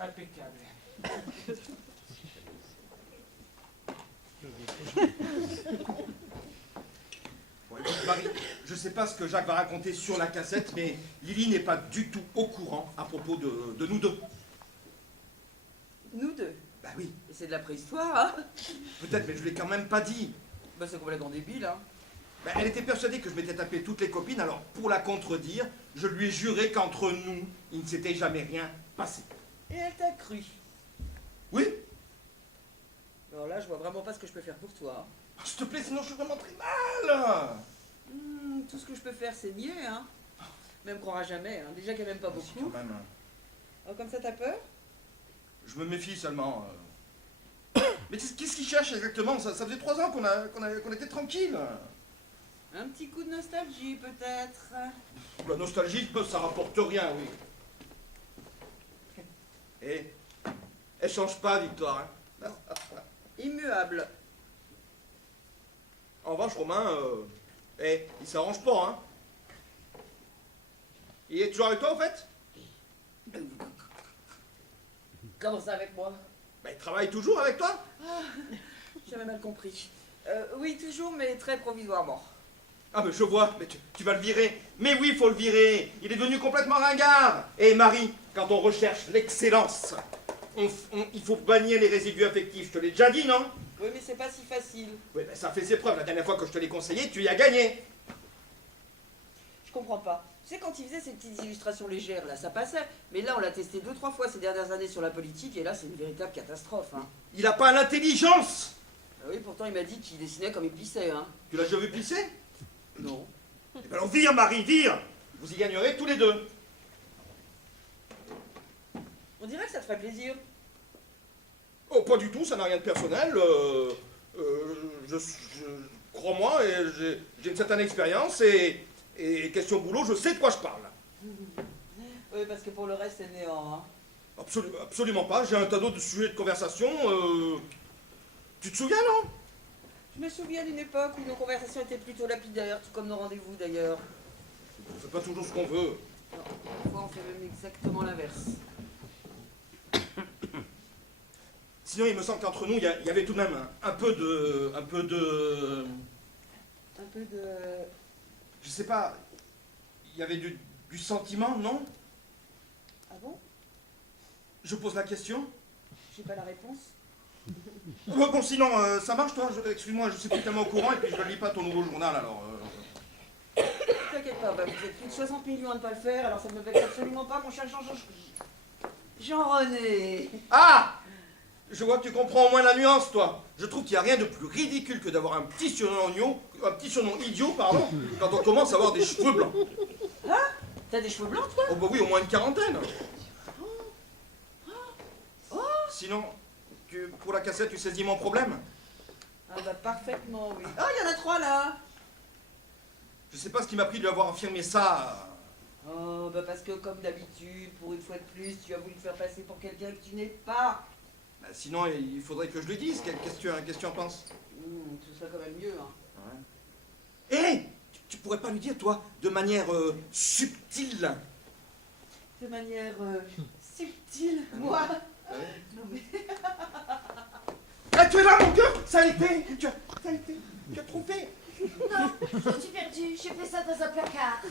Impeccable. Bon, écoute, Marie, je sais pas ce que Jacques va raconter sur la cassette, mais Lily n'est pas du tout au courant à propos de nous deux. Nous deux. Bah oui, Et c'est de la préhistoire, hein? peut-être, mais je lui ai quand même pas dit. Bah c'est complètement débile, hein. Bah, elle était persuadée que je m'étais tapé toutes les copines, alors pour la contredire, je lui ai juré qu'entre nous, il ne s'était jamais rien passé. Et elle t'a cru. Oui? Alors là, je vois vraiment pas ce que je peux faire pour toi, hein. Oh, s'il te plaît, sinon je suis vraiment très mal. Tout ce que je peux faire, c'est nier, hein. Même croire à jamais, hein. Déjà qu'elle m'aime pas Si, beaucoup. quand même. Oh, comme ça, t'as peur? Je me méfie seulement. Mais qu'est-ce qu'il cherche exactement? Ça faisait 3 ans qu'on était tranquille. Un petit coup de nostalgie, peut-être. La nostalgie, ça rapporte rien, oui. Et elle change pas, Victoire. Hein. Immuable. En revanche, Romain, il s'arrange pas, hein. Il est toujours avec toi, en fait? Comment ça avec moi? Bah, il travaille toujours avec toi? J'avais mal compris. Oui, toujours, mais très provisoirement. Ah, mais je vois, mais tu vas le virer. Mais oui, il faut le virer. Il est devenu complètement ringard. Et Marie, quand on recherche l'excellence, il faut bannir les résidus affectifs. Je te l'ai déjà dit, non? Oui, mais c'est pas si facile. Oui, ben ça fait ses preuves. La dernière fois que je te l'ai conseillé, tu y as gagné. Je comprends pas. Tu sais, quand il faisait ces petites illustrations légères, là, ça passait. Mais là, on l'a testé 2-3 fois ces dernières années sur la politique, et là, c'est une véritable catastrophe, hein. Il n'a pas l'intelligence. Ah oui, pourtant, il m'a dit qu'il dessinait comme il pissait, hein. Tu l'as déjà vu pisser? Non. Eh ben alors vire, Marie, vire. Vous y gagnerez tous les deux. On dirait que ça te ferait plaisir. Oh, pas du tout, ça n'a rien de personnel. Crois-moi, j'ai une certaine expérience et question boulot, je sais de quoi je parle. Oui, parce que pour le reste, c'est néant, hein. Absolument pas, j'ai un tas d'autres sujets de conversation. Tu te souviens, non? Je me souviens d'une époque où nos conversations étaient plutôt lapidaires, tout comme nos rendez-vous d'ailleurs. On fait pas toujours ce qu'on veut. Non, parfois, on fait même exactement l'inverse. Sinon, il me semble qu'entre nous, il y avait tout de même un peu de... Un peu de... Je sais pas, il y avait du sentiment, non? Ah bon? Je pose la question. J'ai pas la réponse. Bon, sinon, ça marche, toi? Excuse-moi, je suis plus tellement au courant et puis je ne lis pas ton nouveau journal, alors... T'inquiète pas, bah, vous êtes plus de 60 millions à ne pas le faire, alors ça ne me vexe absolument pas, mon cher Jean-René. Ah! Je vois que tu comprends au moins la nuance, toi. Je trouve qu'il n'y a rien de plus ridicule que d'avoir un petit surnom idiot, pardon, quand on commence à avoir des cheveux blancs. Hein? T'as des cheveux blancs, toi? Oh bah oui, au moins une quarantaine. Sinon, pour la cassette, tu saisis mon problème? Ah bah parfaitement, oui. Oh, il y en a 3 là. Je sais pas ce qui m'a pris de lui avoir affirmé ça. Oh, bah parce que comme d'habitude, pour une fois de plus, tu as voulu te faire passer pour quelqu'un que tu n'es pas. Bah, sinon, il faudrait que je lui dise. Qu'est-ce que tu en penses? Ce serait quand même mieux, hein. Hé! Tu pourrais pas lui dire, toi, de manière subtile? De manière subtile, moi. Non mais... Ah, tu es là, mon cœur? Ça a été! Tu as trop fait! Non, je suis perdue. J'ai fait ça dans un placard.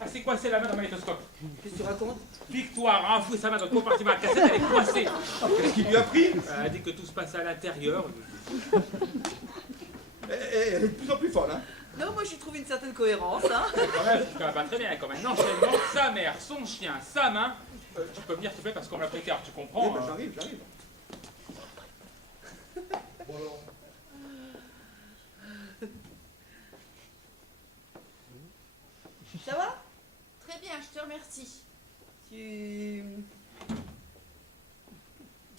Ah, c'est coincé la main dans le magnétoscope. Qu'est-ce que tu racontes? Victoire a enfoui sa main dans le compartiment à cassette, elle est coincée. Qu'est-ce qu'il lui a pris? Elle a dit que tout se passait à l'intérieur. Elle est de plus en plus folle, hein? Non, moi je trouve une certaine cohérence, hein. Quand même, je ne pas très bien, comme un enchaînement, sa mère, son chien, sa main. Tu peux venir, s'il te plaît, parce qu'on me l'a précaire, tu comprends? Oui, bah, j'arrive. Bon alors. Ça va? Très bien, je te remercie. Tu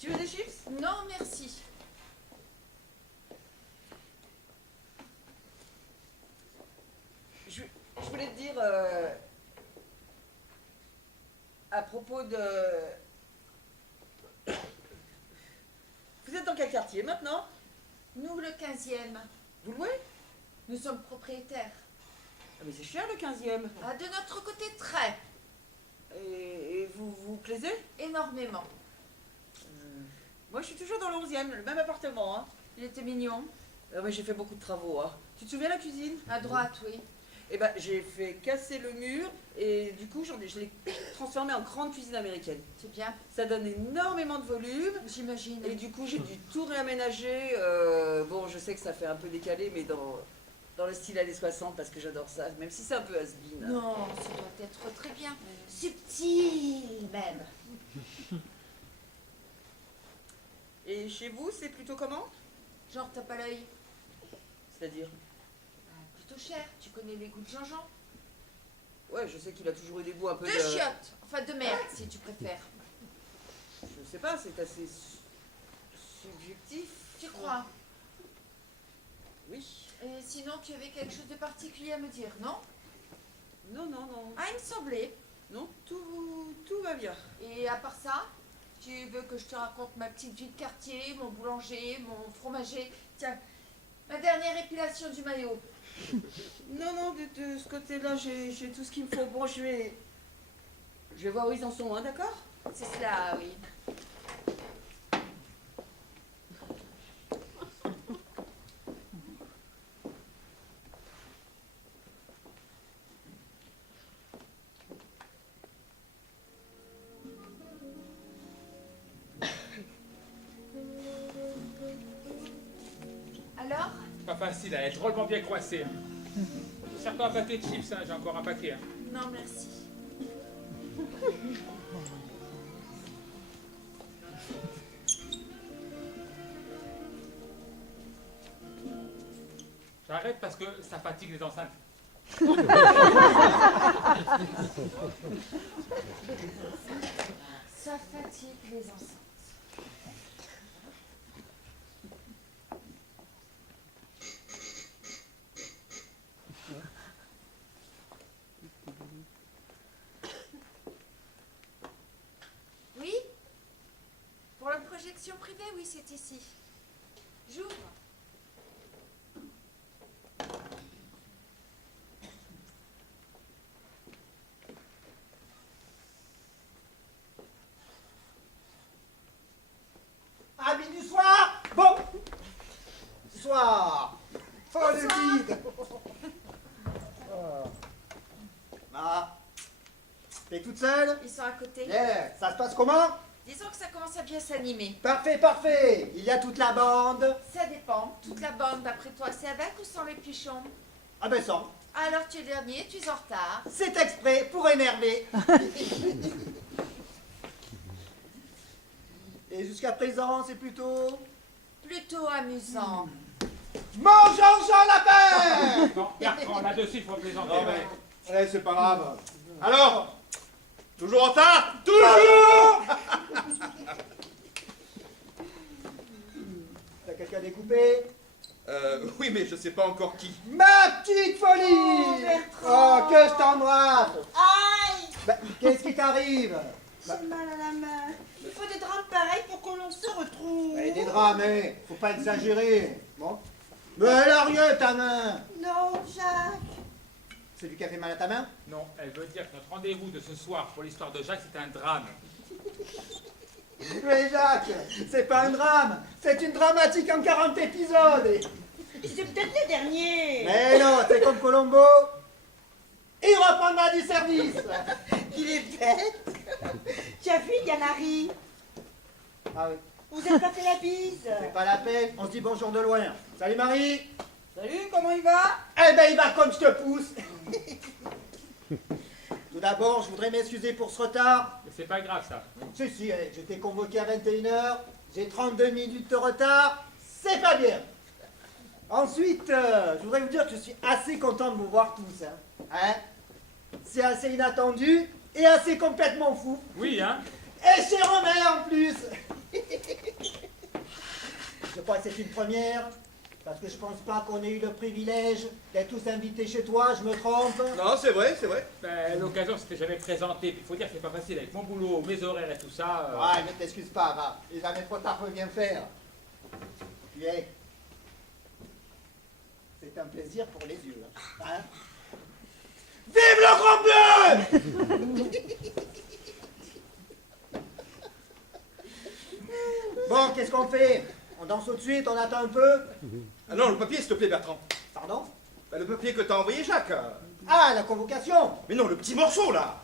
veux des chips? Non, merci. propos de... Vous êtes dans quel quartier maintenant? Nous, le 15e, Vous louez? nous sommes propriétaires. Ah mais c'est cher le 15e. Ah, de notre côté, très, Et vous vous plaisez? énormément. Moi je suis toujours dans le 11e, le même appartement. Hein. Il était mignon. Ouais, j'ai fait beaucoup de travaux. Hein. Tu te souviens la cuisine? À droite, oui. Eh ben j'ai fait casser le mur et du coup je l'ai transformé en grande cuisine américaine. C'est bien, Ça donne énormément de volume. j'imagine. Et du coup, j'ai dû tout réaménager. Bon, je sais que ça fait un peu décalé, mais dans le style années 60, parce que j'adore ça, même si c'est un peu has-been. Non, ça doit être très bien. Subtil, même. Et chez vous, c'est plutôt comment? Genre, t'as pas l'œil. C'est-à-dire? Ah, plutôt cher. Tu connais les goûts de Jean-Jean? Ouais, je sais qu'il a toujours eu des goûts un peu De chiottes. Enfin, de merde, si tu préfères. Je sais pas, c'est assez subjectif. Tu crois? Oui. Et sinon, tu avais quelque chose de particulier à me dire, non? Non, non, non. Ah, il me semblait. Non, tout va bien. Et à part ça, tu veux que je te raconte ma petite vie de quartier, mon boulanger, mon fromager? Tiens, ma dernière épilation du maillot. Non, non, de ce côté-là, j'ai tout ce qu'il me faut. Bon, je vais voir où ils en sont, hein, d'accord? C'est cela, oui. Alors? Pas facile, elle est drôlement bien coincée. Hein. Sers-toi un paquet de chips, hein, j'ai encore un paquet. Hein. Non, merci. J'arrête parce que ça fatigue les enceintes. Ça fatigue les enceintes. Oui? Pour la projection privée, oui, c'est ici. J'ouvre. Amis du soir. Bon. Soir. Oh le vide. Ah. T'es toute seule? Ils sont à côté. Yeah. Ça se passe comment? Disons que ça commence à bien s'animer. Parfait, parfait. Il y a toute la bande. Ça dépend. Toute la bande, d'après toi, c'est avec ou sans les pichons? Ah ben sans. Alors tu es dernier, tu es en retard. C'est exprès pour énerver. Et jusqu'à présent, c'est plutôt... Plutôt amusant. Mangeons Jean Lapin. Non, Bertrand, là-dessus, il faut plaisanter. Non, mais, ouais, c'est pas grave. Alors, toujours en retard? Toujours. T'as quelqu'un à découper? Oui, mais je sais pas encore qui. Ma petite folie. Bertrand. Oh, que je t'embrasse. Aïe! Bah, qu'est-ce qui t'arrive? J'ai mal à la main. Il faut des drames pareils pour qu'on se retrouve. Ouais, des drames, hein. Faut pas exagérer. Bon. Mais elle a rien, ta main. Non, Jacques. C'est lui qui a fait mal à ta main? Non, elle veut dire que notre rendez-vous de ce soir pour l'histoire de Jacques, c'est un drame. Mais Jacques, c'est pas un drame. C'est une dramatique en 40 épisodes. C'est peut-être le dernier. Mais non, c'est comme Colombo. Il reprendra du service. Il est bête. Tu as vu, Yanari? Ah oui, Vous êtes pas fait la bise. c'est pas la peine. On se dit bonjour de loin. Salut Marie. Salut, comment il va? Eh ben, il va comme je te pousse. Tout d'abord, je voudrais m'excuser pour ce retard. Mais c'est pas grave, ça. Si, j'étais convoqué à 21h. J'ai 32 minutes de retard. C'est pas bien. Ensuite, je voudrais vous dire que je suis assez content de vous voir tous. Hein? C'est assez inattendu et assez complètement fou. Oui, hein? Et chez Romain en plus. Je crois que c'est une première. Parce que je pense pas qu'on ait eu le privilège d'être tous invités chez toi, je me trompe? Non, c'est vrai, c'est vrai. Ben, l'occasion s'était jamais présentée. Puis il faut dire que c'est pas facile avec mon boulot, mes horaires et tout ça. Ouais, ne t'excuse pas, va. Il est jamais trop tard pour bien faire. Puis, hey, c'est un plaisir pour les yeux. Hein? Vive le Grand Bleu! Bon, qu'est-ce qu'on fait? On danse tout de suite, on attend un peu? Ah non, le papier, s'il te plaît, Bertrand. Pardon? Bah, le papier que t'as envoyé, Jacques. Ah, la convocation! Mais non, le petit morceau, là.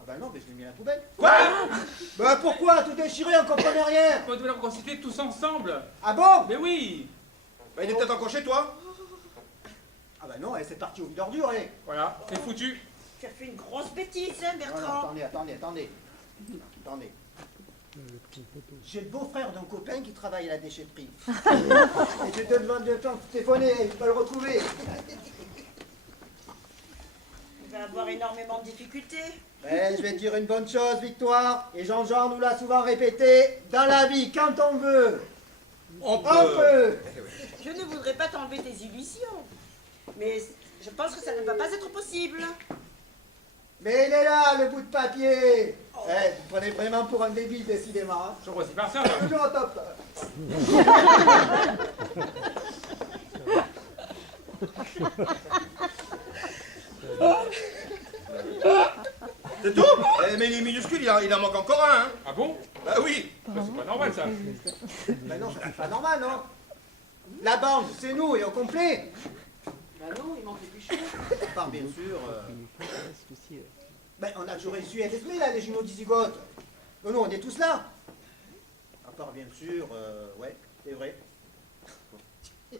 Ah bah non, mais je l'ai mis à la poubelle. Quoi? Bah pourquoi? Tout déchiré, on comprenait rien. On devait le reconstituer tous ensemble. Ah bon? Mais oui. Bah, il est peut-être encore chez toi. Ah bah non, c'est parti au vide ordure, eh. Voilà, c'est foutu. Tu as fait une grosse bêtise, hein, Non, non, Bertrand. attendez. J'ai le beau-frère d'un copain qui travaille à la déchetterie. Et je te demande de temps de téléphoner, je peux le retrouver. Tu vas avoir énormément de difficultés. Mais je vais te dire une bonne chose, Victoire, et Jean-Jean nous l'a souvent répété, dans la vie, quand on veut, On on peut. Je ne voudrais pas t'enlever tes illusions. Mais je pense que ça ne va pas être possible. Mais il est là, le bout de papier. Eh, vous prenez vraiment pour un débile, décidément. Hein. Je vois aussi par ça. Toujours au top. C'est tout? Eh, mais les minuscules, il en manque encore un, hein. Ah bon? Bah oui. Ben, c'est pas normal ça. Mais non, c'est pas normal, non? La bande, c'est nous, et au complet. Bah non, il manque les bûcherons. À part, bien sûr, Aussi, ben, on a toujours réussi à l'esprit, là, les jumeaux dizygotes. Nous, on est tous là. À part, bien sûr, ouais, c'est vrai. Eh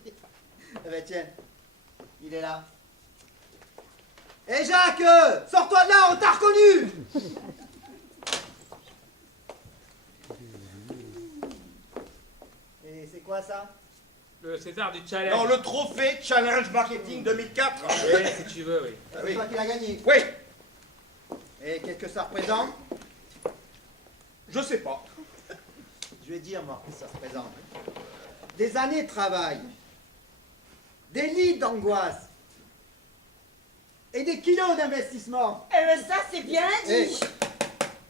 ben, tiens, il est là. Hé, Jacques, sors-toi de là, on t'a reconnu. Et c'est quoi, ça? Le César du challenge. Non, le trophée Challenge Marketing 2004. Oui, si tu veux, oui. Ah C'est oui. toi qui l'as gagné. Oui, Et qu'est-ce que ça représente? je sais pas. Je vais dire, moi, que ça représente. Des années de travail, des lits d'angoisse et des kilos d'investissement. Eh ben ça, c'est bien Eh, dit.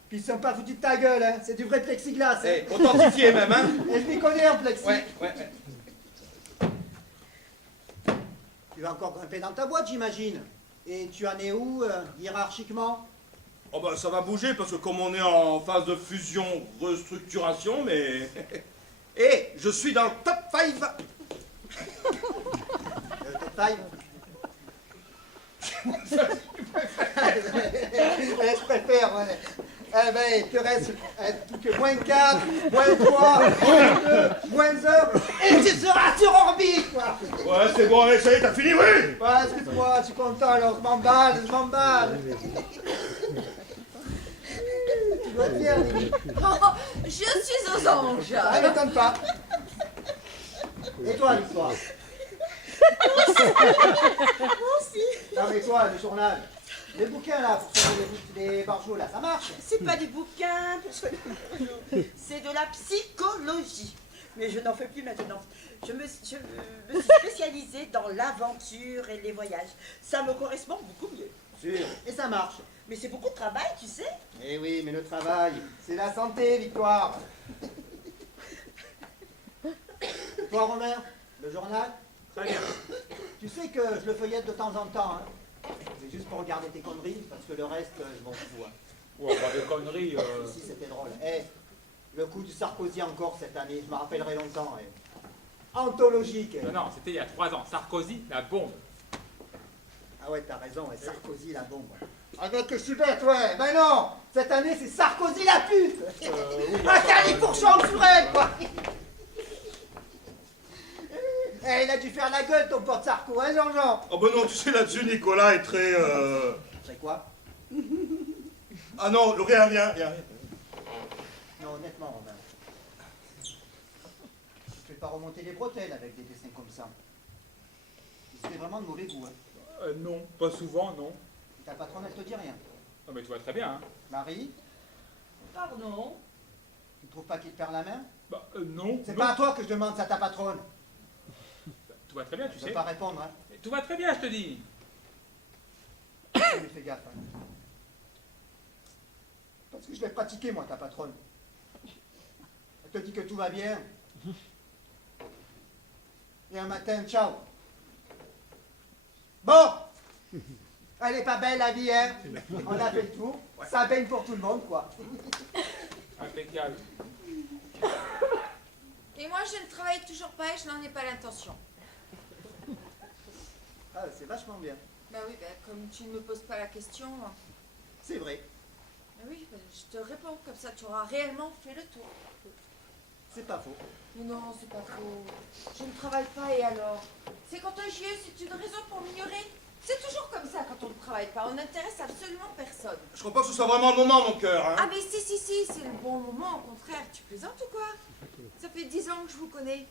puis ils sont pas foutus de ta gueule, hein. C'est du vrai plexiglas. Hein. Eh, authentifié même, hein. Et je m'y connais en plexi. Ouais. Tu vas encore grimper dans ta boîte, j'imagine. Et tu en es où, hiérarchiquement? Oh bah ça va bouger parce que comme on est en phase de fusion, restructuration, mais... Et je suis dans le top 5. Top 5. Je préfère, ouais. Eh ben, il te reste plus que moins 4, moins 3, moins 2, moins 1, et tu seras sur orbite, quoi. Ouais, c'est bon, allez, ça y est, t'as fini, oui. Ouais, excuse-moi, je suis content, alors je m'emballe. Tu dois être fier, Lily. Oh, je suis aux anges. Ah, m'étonne pas. Et toi, l'histoire? Moi aussi. Non, mais toi, le journal. Les bouquins, là, pour sauver les barjots, là, ça marche? C'est pas des bouquins pour soigner le boulot. C'est de la psychologie. Mais je n'en fais plus maintenant. Je me suis spécialisée dans l'aventure et les voyages. Ça me correspond beaucoup mieux. Sûr. Et ça marche. Mais c'est beaucoup de travail, tu sais. Eh oui, mais le travail, c'est la santé, Victoire. Et toi, Romain, le journal? Très bien. Tu sais que je le feuillette de temps en temps, hein. C'est juste pour regarder tes conneries, parce que le reste, je m'en fous. Hein. Ouais, pas de conneries. Si, c'était drôle. Eh, le coup du Sarkozy encore cette année, je me rappellerai longtemps. Eh. Anthologique. Eh. Non, non, c'était il y a 3 ans. Sarkozy, la bombe. Ah ouais, t'as raison, ouais, Sarkozy la bombe. Avec que je suis bête, ouais. Ben non, cette année, c'est Sarkozy la pute. Un califourchon sur elle, quoi. Eh, il a dû faire la gueule, ton pote Sarko, hein, Jean-Jean? Oh bah non, tu sais, là-dessus, Nicolas est très... C'est quoi? Ah non, rien. Non, honnêtement, Romain. Tu fais pas remonter les bretelles avec des dessins comme ça. C'était vraiment de mauvais goût, hein. Non, pas souvent, non. Ta patronne, elle te dit rien. Non, mais tu vois très bien, hein. Marie, Pardon. tu trouves pas qu'il te perd la main? Bah, non. C'est non. pas à toi que je demande, c'est à ta patronne. Tout va très bien, tu Je sais. vais pas répondre, hein. Tout va très bien, je te dis. Mais fais gaffe, hein. Parce que je l'ai pratiqué, moi, ta patronne. Elle te dit que tout va bien. Et un matin, ciao. Bon. Elle est pas belle, la vie, hein. On a fait le tour. Ça baigne pour tout le monde, quoi. Impeccable. Et moi, je ne travaille toujours pas et je n'en ai pas l'intention. Ah, c'est vachement bien. Bah oui, bah, comme tu ne me poses pas la question, C'est vrai. bah oui, bah, je te réponds, comme ça tu auras réellement fait le tour. C'est pas faux. Mais non, c'est pas faux. Je ne travaille pas et alors? C'est contagieux, c'est une raison pour m'ignorer. C'est toujours comme ça quand on ne travaille pas, on n'intéresse absolument personne. Je crois pas que ce soit vraiment le moment, mon cœur. Hein. Ah mais si, c'est le bon moment, au contraire. Tu plaisantes ou quoi? Ça fait 10 ans que je vous connais.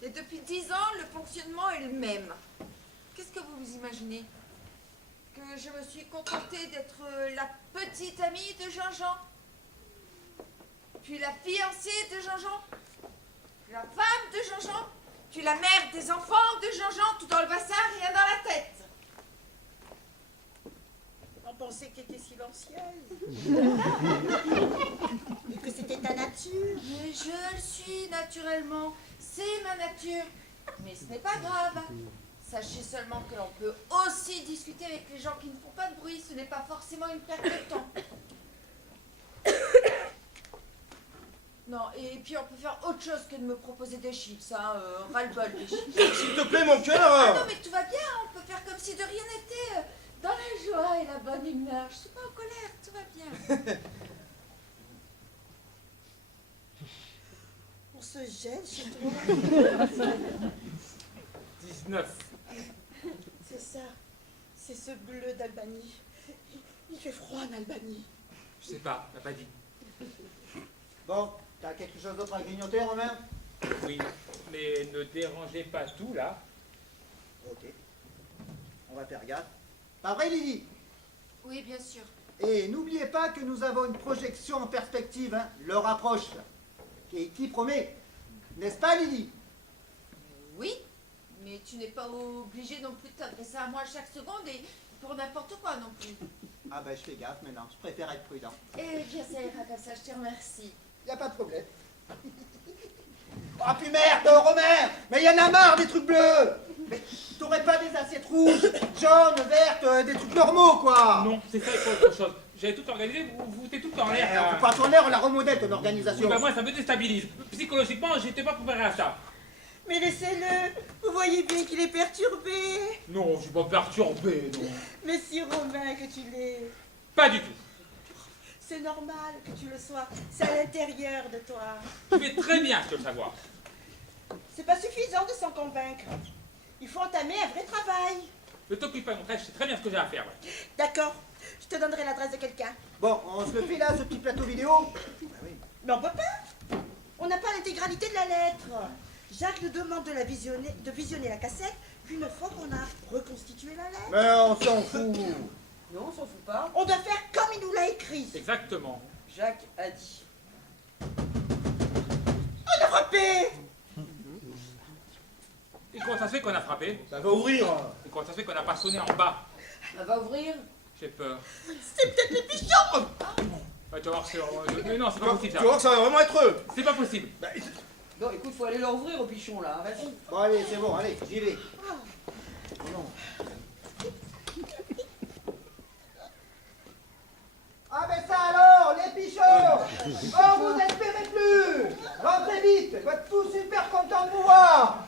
Et depuis 10 ans, le fonctionnement est le même. Qu'est-ce que vous vous imaginez? Que je me suis contentée d'être la petite amie de Jean-Jean? Puis la fiancée de Jean-Jean? La femme de Jean-Jean? Puis la mère des enfants de Jean-Jean? Tout dans le bassin, rien dans la tête. On pensait que t'étais silencieuse. Et que c'était ta nature. Mais je le suis naturellement, c'est ma nature. Mais ce n'est pas grave. Sachez seulement que l'on peut aussi discuter avec les gens qui ne font pas de bruit, ce n'est pas forcément une perte de temps. Non, et puis on peut faire autre chose que de me proposer des chiffres, ça, ras-le-bol des chiffres. S'il te plaît, mon cœur. Ah non, mais tout va bien, on peut faire comme si de rien n'était, dans la joie et la bonne humeur. Je suis pas en colère, tout va bien. On se gêne chez toi. 19. C'est ça. C'est ce bleu d'Albanie. Il fait froid en Albanie. Je sais pas, t'as pas dit. Bon, t'as quelque chose d'autre à grignoter, Romain? Oui, mais ne dérangez pas tout là. Ok. On va faire gaffe. Pas vrai, Lily? Oui, bien sûr. Et n'oubliez pas que nous avons une projection en perspective, hein, l'heure approche, qui promet. N'est-ce pas, Lily? Oui, mais tu n'es pas obligé non plus de t'adresser à moi chaque seconde et pour n'importe quoi non plus. Ah ben, je fais gaffe maintenant, je préfère être prudent. Eh bien, ça ira comme ça, je te remercie. Y a pas de problème. Ah puis merde, Romain! Mais y en a marre des trucs bleus! Mais t'aurais pas des assiettes rouges, jaunes, vertes, des trucs normaux, quoi! Non, c'est ça, il faut autre chose. J'avais tout organisé, vous foutez tout en l'air. Eh, là. on fout pas ton l'air, on la remodèle, ton Oui, organisation. bah moi, ça me déstabilise. Psychologiquement, j'étais pas préparé à ça. Mais laissez-le. Vous voyez bien qu'il est perturbé. Non, je suis pas perturbé, non. Mais si, Romain, que tu l'es. Pas du tout. C'est normal que tu le sois. C'est à l'intérieur de toi. Tu fais très bien ce que le savoir. C'est pas suffisant de s'en convaincre. Il faut entamer un vrai travail. Ne t'occupe pas de mon travail, je sais très bien ce que j'ai à faire. Ouais. D'accord. Je te donnerai l'adresse de quelqu'un. Bon, on se le fait là, ce petit plateau vidéo? Mais on peut pas. On n'a pas l'intégralité de la lettre. Jacques nous demande de visionner la cassette qu'une fois qu'on a reconstitué la lettre. Mais on s'en fout. Non, on s'en fout pas. On doit faire comme il nous l'a écrit. Exactement. Jacques a dit. On a frappé. Et comment ça se fait qu'on a frappé? Ça va ouvrir. Et comment ça se fait qu'on n'a pas sonné en bas? Ça va ouvrir. J'ai peur. C'est peut-être les pigeons. Ouais, tu vas voir, mais non, c'est pas possible Tu vois ça. que ça va vraiment être eux. C'est pas possible. Bah, Bon, écoute, faut aller leur ouvrir au pichon là, hein, vas-y. Bon, allez, c'est bon, allez, j'y vais. Ah ben ça alors, les pichons! Oh, vous espérez plus! Rentrez vite, vous êtes tous super contents de vous voir!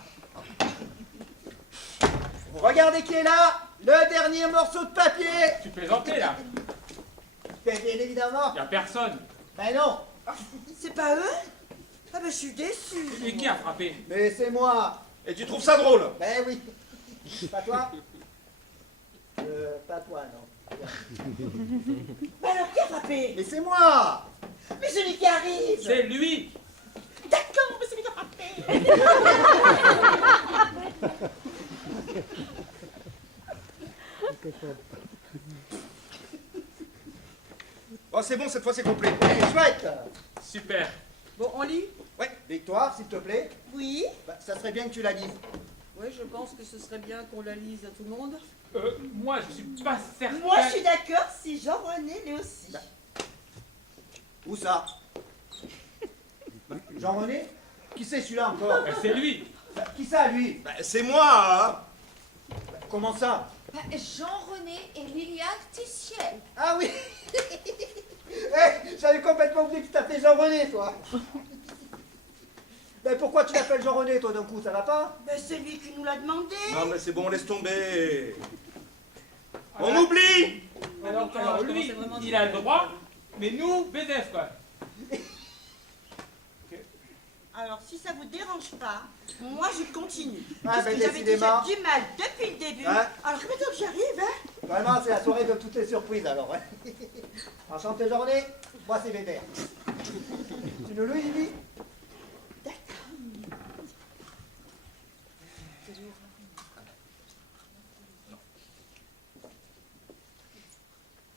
Regardez qui est là! Le dernier morceau de papier! Tu plaisantais là. C'est bien évidemment! Y a personne. Ben non! C'est pas eux? Ah ben je suis déçue. Et qui a frappé? Mais c'est moi! et tu trouves ça drôle? Ben oui! Pas toi? Pas toi, non. Ben alors qui a frappé? Mais c'est moi! Mais celui qui arrive. C'est lui. D'accord, mais celui qui a frappé. Oh, c'est bon, cette fois c'est complet. Allez, chouette! Super. Bon, on lit. Ouais, Victoire, s'il te plaît. Oui. Bah, ça serait bien que tu la lises. Ouais, je pense que ce serait bien qu'on la lise à tout le monde. Moi, je suis pas certain. Moi, je suis d'accord si Jean-René l'est aussi. Où ça? Jean-René? Qui c'est celui-là encore? C'est lui. Qui ça, lui? Bah, c'est moi, hein. Comment ça? Jean-René et Liliane Tissiel. Ah oui. J'avais complètement oublié que tu t'appelais Jean-René, toi. Mais pourquoi tu t'appelles Jean-René, toi, d'un coup? Ça va pas? Ben, c'est lui qui nous l'a demandé. Non, mais c'est bon, laisse tomber. On oublie. Alors je lui, commençais vraiment à il a le dire- droit, mais nous, BDF, quoi. Alors, si ça vous dérange pas, moi, je continue. Ah, Parce ben, que j'avais déjà décidément. du mal depuis le début. Hein? Alors, maintenant que j'arrive, hein. Vraiment, c'est la soirée de toutes les surprises, alors. Hein. Enchanté, Jean-René. Moi, c'est Bébert. Tu nous loues, Lily?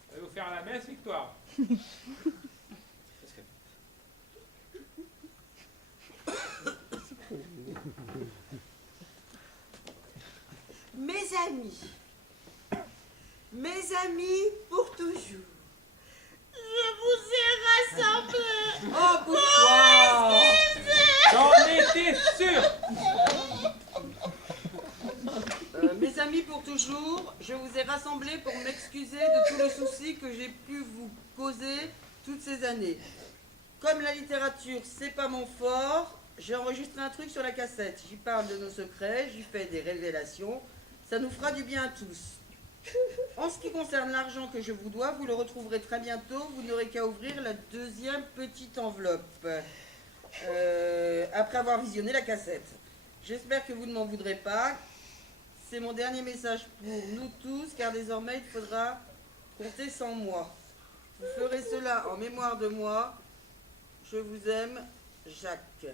Ça va vous faire la messe, Victoire. Mes amis pour toujours. Je vous ai rassemblés. Oh, bouge-toi. J'en étais sûr. Mes amis pour toujours, je vous ai rassemblés pour m'excuser de tout le souci que j'ai pu vous causer toutes ces années. Comme la littérature, c'est pas mon fort, j'ai enregistré un truc sur la cassette. J'y parle de nos secrets, j'y fais des révélations. Ça nous fera du bien à tous. En ce qui concerne l'argent que je vous dois, vous le retrouverez très bientôt. Vous n'aurez qu'à ouvrir la deuxième petite enveloppe. Après avoir visionné la cassette. J'espère que vous ne m'en voudrez pas. C'est mon dernier message pour nous tous, car désormais il faudra compter sans moi. Vous ferez cela en mémoire de moi. Je vous aime, Jacques.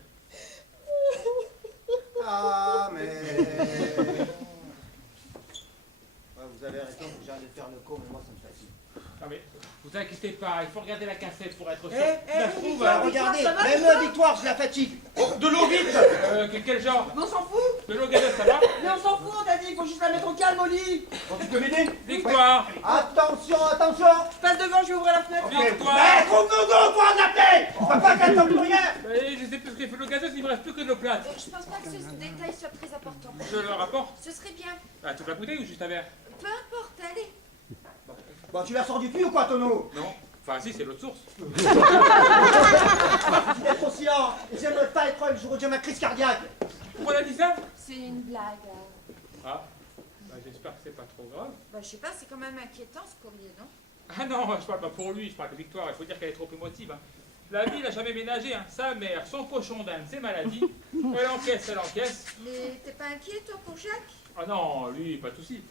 Ah, mais... Ouais, vous avez raison, j'ai envie de faire le con, mais moi, ça me fatigue. Non mais, vous inquiétez pas, il faut regarder la cassette pour être sûr. Eh, Ça se trouve, Victoire, Regardez, ça va, même Victoire Victoire, je la fatigue. Oh, de l'eau vite. quel genre? Mais on s'en fout. De l'eau gazeuse, ça va? Mais on s'en fout, on t'a dit, il faut juste la mettre au calme au lit. Oh, tu peux m'aider? Victoire. Attention, attention. Je passe devant, je vais ouvrir la fenêtre. Victoire. Trouve-nous d'eau, toi, on appelle. On va pas qu'attendre plus rien. Je sais plus ce qu'il faut de l'eau gazeuse, il me reste plus que de l'eau plate. Je pense pas que ce détail soit très important. Je le rapporte. Ce serait bien. Ah, toute la bouteille ou juste un verre? Peu importe, allez. Bon, tu la sors du cul ou quoi, Tonneau? Non. Enfin, si, c'est l'autre source. Tu laisses ton silence. Et j'aimerais pas être le jour où j'ai ma crise cardiaque. Pourquoi on a dit ça? C'est une blague. Ah, bah, j'espère que c'est pas trop grave. Bah, je sais pas, c'est quand même inquiétant ce courrier, non? Ah non, je parle pas pour lui, je parle de Victoire. Il faut dire qu'elle est trop émotive. Hein. La vie n'a jamais ménagé. Hein. Sa mère, son cochon d'Inde, ses maladies. Elle encaisse, elle encaisse. Mais t'es pas inquiet, toi, pour Jacques? Ah non, lui, pas de souci.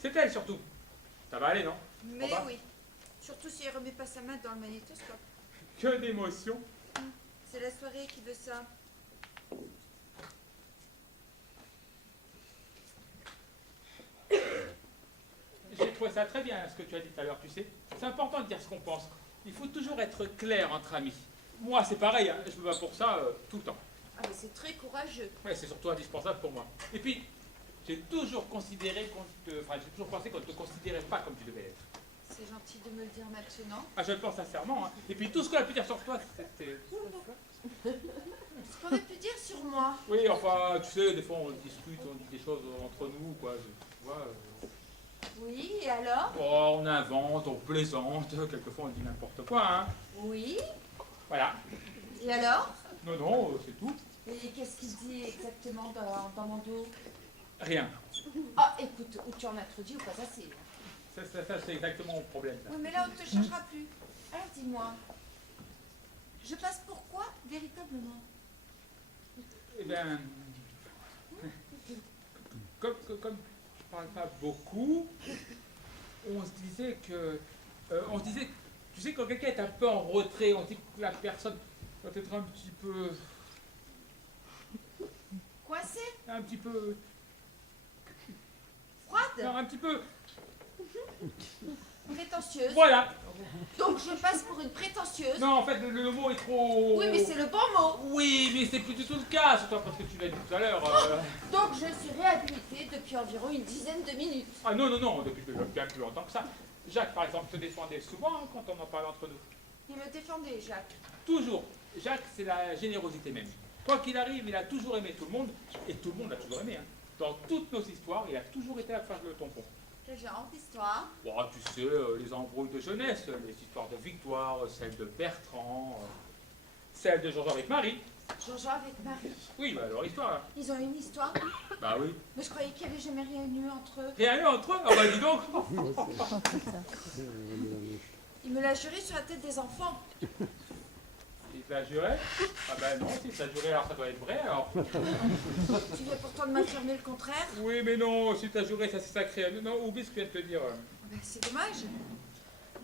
C'est elle surtout. Ça va aller, non? Mais va. oui. Surtout si elle remet pas sa main dans le magnétoscope. Que d'émotion. C'est la soirée qui veut ça. J'ai trouvé ça très bien ce que tu as dit tout à l'heure, tu sais. C'est important de dire ce qu'on pense. Il faut toujours être clair entre amis. Moi, c'est pareil, hein. Je me bats pour ça tout le temps. Ah, mais c'est très courageux. Ouais, c'est surtout indispensable pour moi. Et puis, j'ai toujours considéré enfin, j'ai toujours pensé qu'on ne te considérait pas comme tu devais être. C'est gentil de me le dire maintenant. Ah, je le pense sincèrement. Hein. Et puis, tout ce qu'on a pu dire sur toi, c'était... Ce qu'on a pu dire sur moi. Oui, enfin, tu sais, des fois, on discute, on dit des choses entre nous, quoi. Tu vois, Oui, et alors? oh, on invente, on plaisante, quelquefois on dit n'importe quoi, hein. Oui. Voilà. Et alors? Non, non, c'est tout. Et qu'est-ce qu'il dit exactement dans mon dos? Rien. Ah, écoute, ou tu en as trop dit ou pas assez. Ça c'est exactement mon problème. Ça. Oui, mais là, on ne te cherchera plus. Alors, dis-moi. Je passe pour quoi, véritablement? Eh bien, comme je parle pas beaucoup, on se disait que, tu sais, quand quelqu'un est un peu en retrait, on dit que la personne doit être un petit peu, Coincé? un petit peu, Froide? non, un petit peu, Prétentieuse. Voilà. Donc je passe pour une prétentieuse. Non, en fait, le mot est trop... Oui, mais c'est le bon mot. Oui, mais c'est plus du tout le cas, surtout parce que tu l'as dit tout à l'heure. Donc je suis réhabilitée depuis environ une dizaine de minutes. Ah non, non, non, depuis bien plus longtemps que ça. Jacques, par exemple, te défendait souvent hein, quand on en parlait entre nous. Il me défendait, Jacques. Toujours. Jacques, c'est la générosité même. Quoi qu'il arrive, il a toujours aimé tout le monde, et tout le monde l'a toujours aimé. Hein. Dans toutes nos histoires, il a toujours été à faire le tampon. Quel genre d'histoire? Bon, tu sais, les embrouilles de jeunesse, les histoires de Victoire, celles de Bertrand, celles de Jean-Jean avec Marie. Jean-Jean avec Marie. Oui, bah leur histoire, là. Ils ont une histoire? Bah oui. Mais je croyais qu'il n'y avait jamais rien eu entre eux. Rien eu entre eux? Ah bah dis donc. Il me l'a juré sur la tête des enfants. Il te l'a juré? Ah bah non, si t'as juré, alors ça doit être vrai, alors. Tu viens pourtant de m'affirmer le contraire? Oui, mais non, si t'as juré, ça c'est sacré. Non, non, oublie ce que je viens de te dire. Ben, c'est dommage.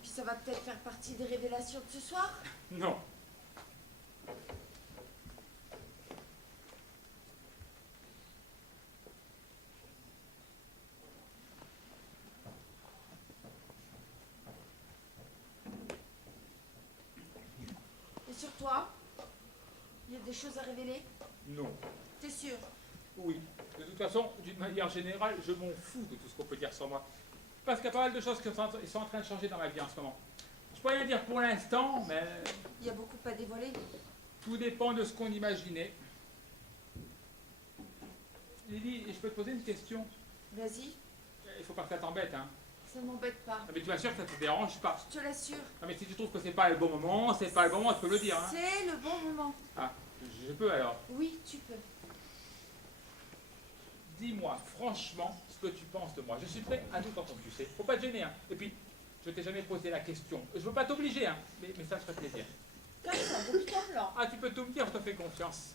Puis ça va peut-être faire partie des révélations de ce soir. Non. Et sur toi? Il y a des choses à révéler? Non. T'es sûr? Oui. De toute façon, d'une manière générale, je m'en fous de tout ce qu'on peut dire sur moi. Parce qu'il y a pas mal de choses qui sont en train de changer dans ma vie en ce moment. Je peux rien dire pour l'instant, mais Il y a beaucoup à dévoiler. tout dépend de ce qu'on imaginait. Lily, je peux te poser une question? Vas-y, Il faut pas que ça t'embête, hein. ça ne m'embête pas. Ah, mais tu m'assures que ça te dérange pas. Je te l'assure. Non, mais si tu trouves que c'est pas le bon moment, c'est pas le bon moment, tu peux le dire, hein. C'est le bon moment. Ah, je peux alors. Oui, tu peux. Dis-moi franchement ce que tu penses de moi. Je suis prêt à tout entendre, tu sais. Faut pas te gêner, hein. Et puis, je t'ai jamais posé la question. Je veux pas t'obliger, hein. Mais ça me ferait plaisir. Comme ça, depuis ton blanc. Ah, tu peux tout me dire, je te fais confiance.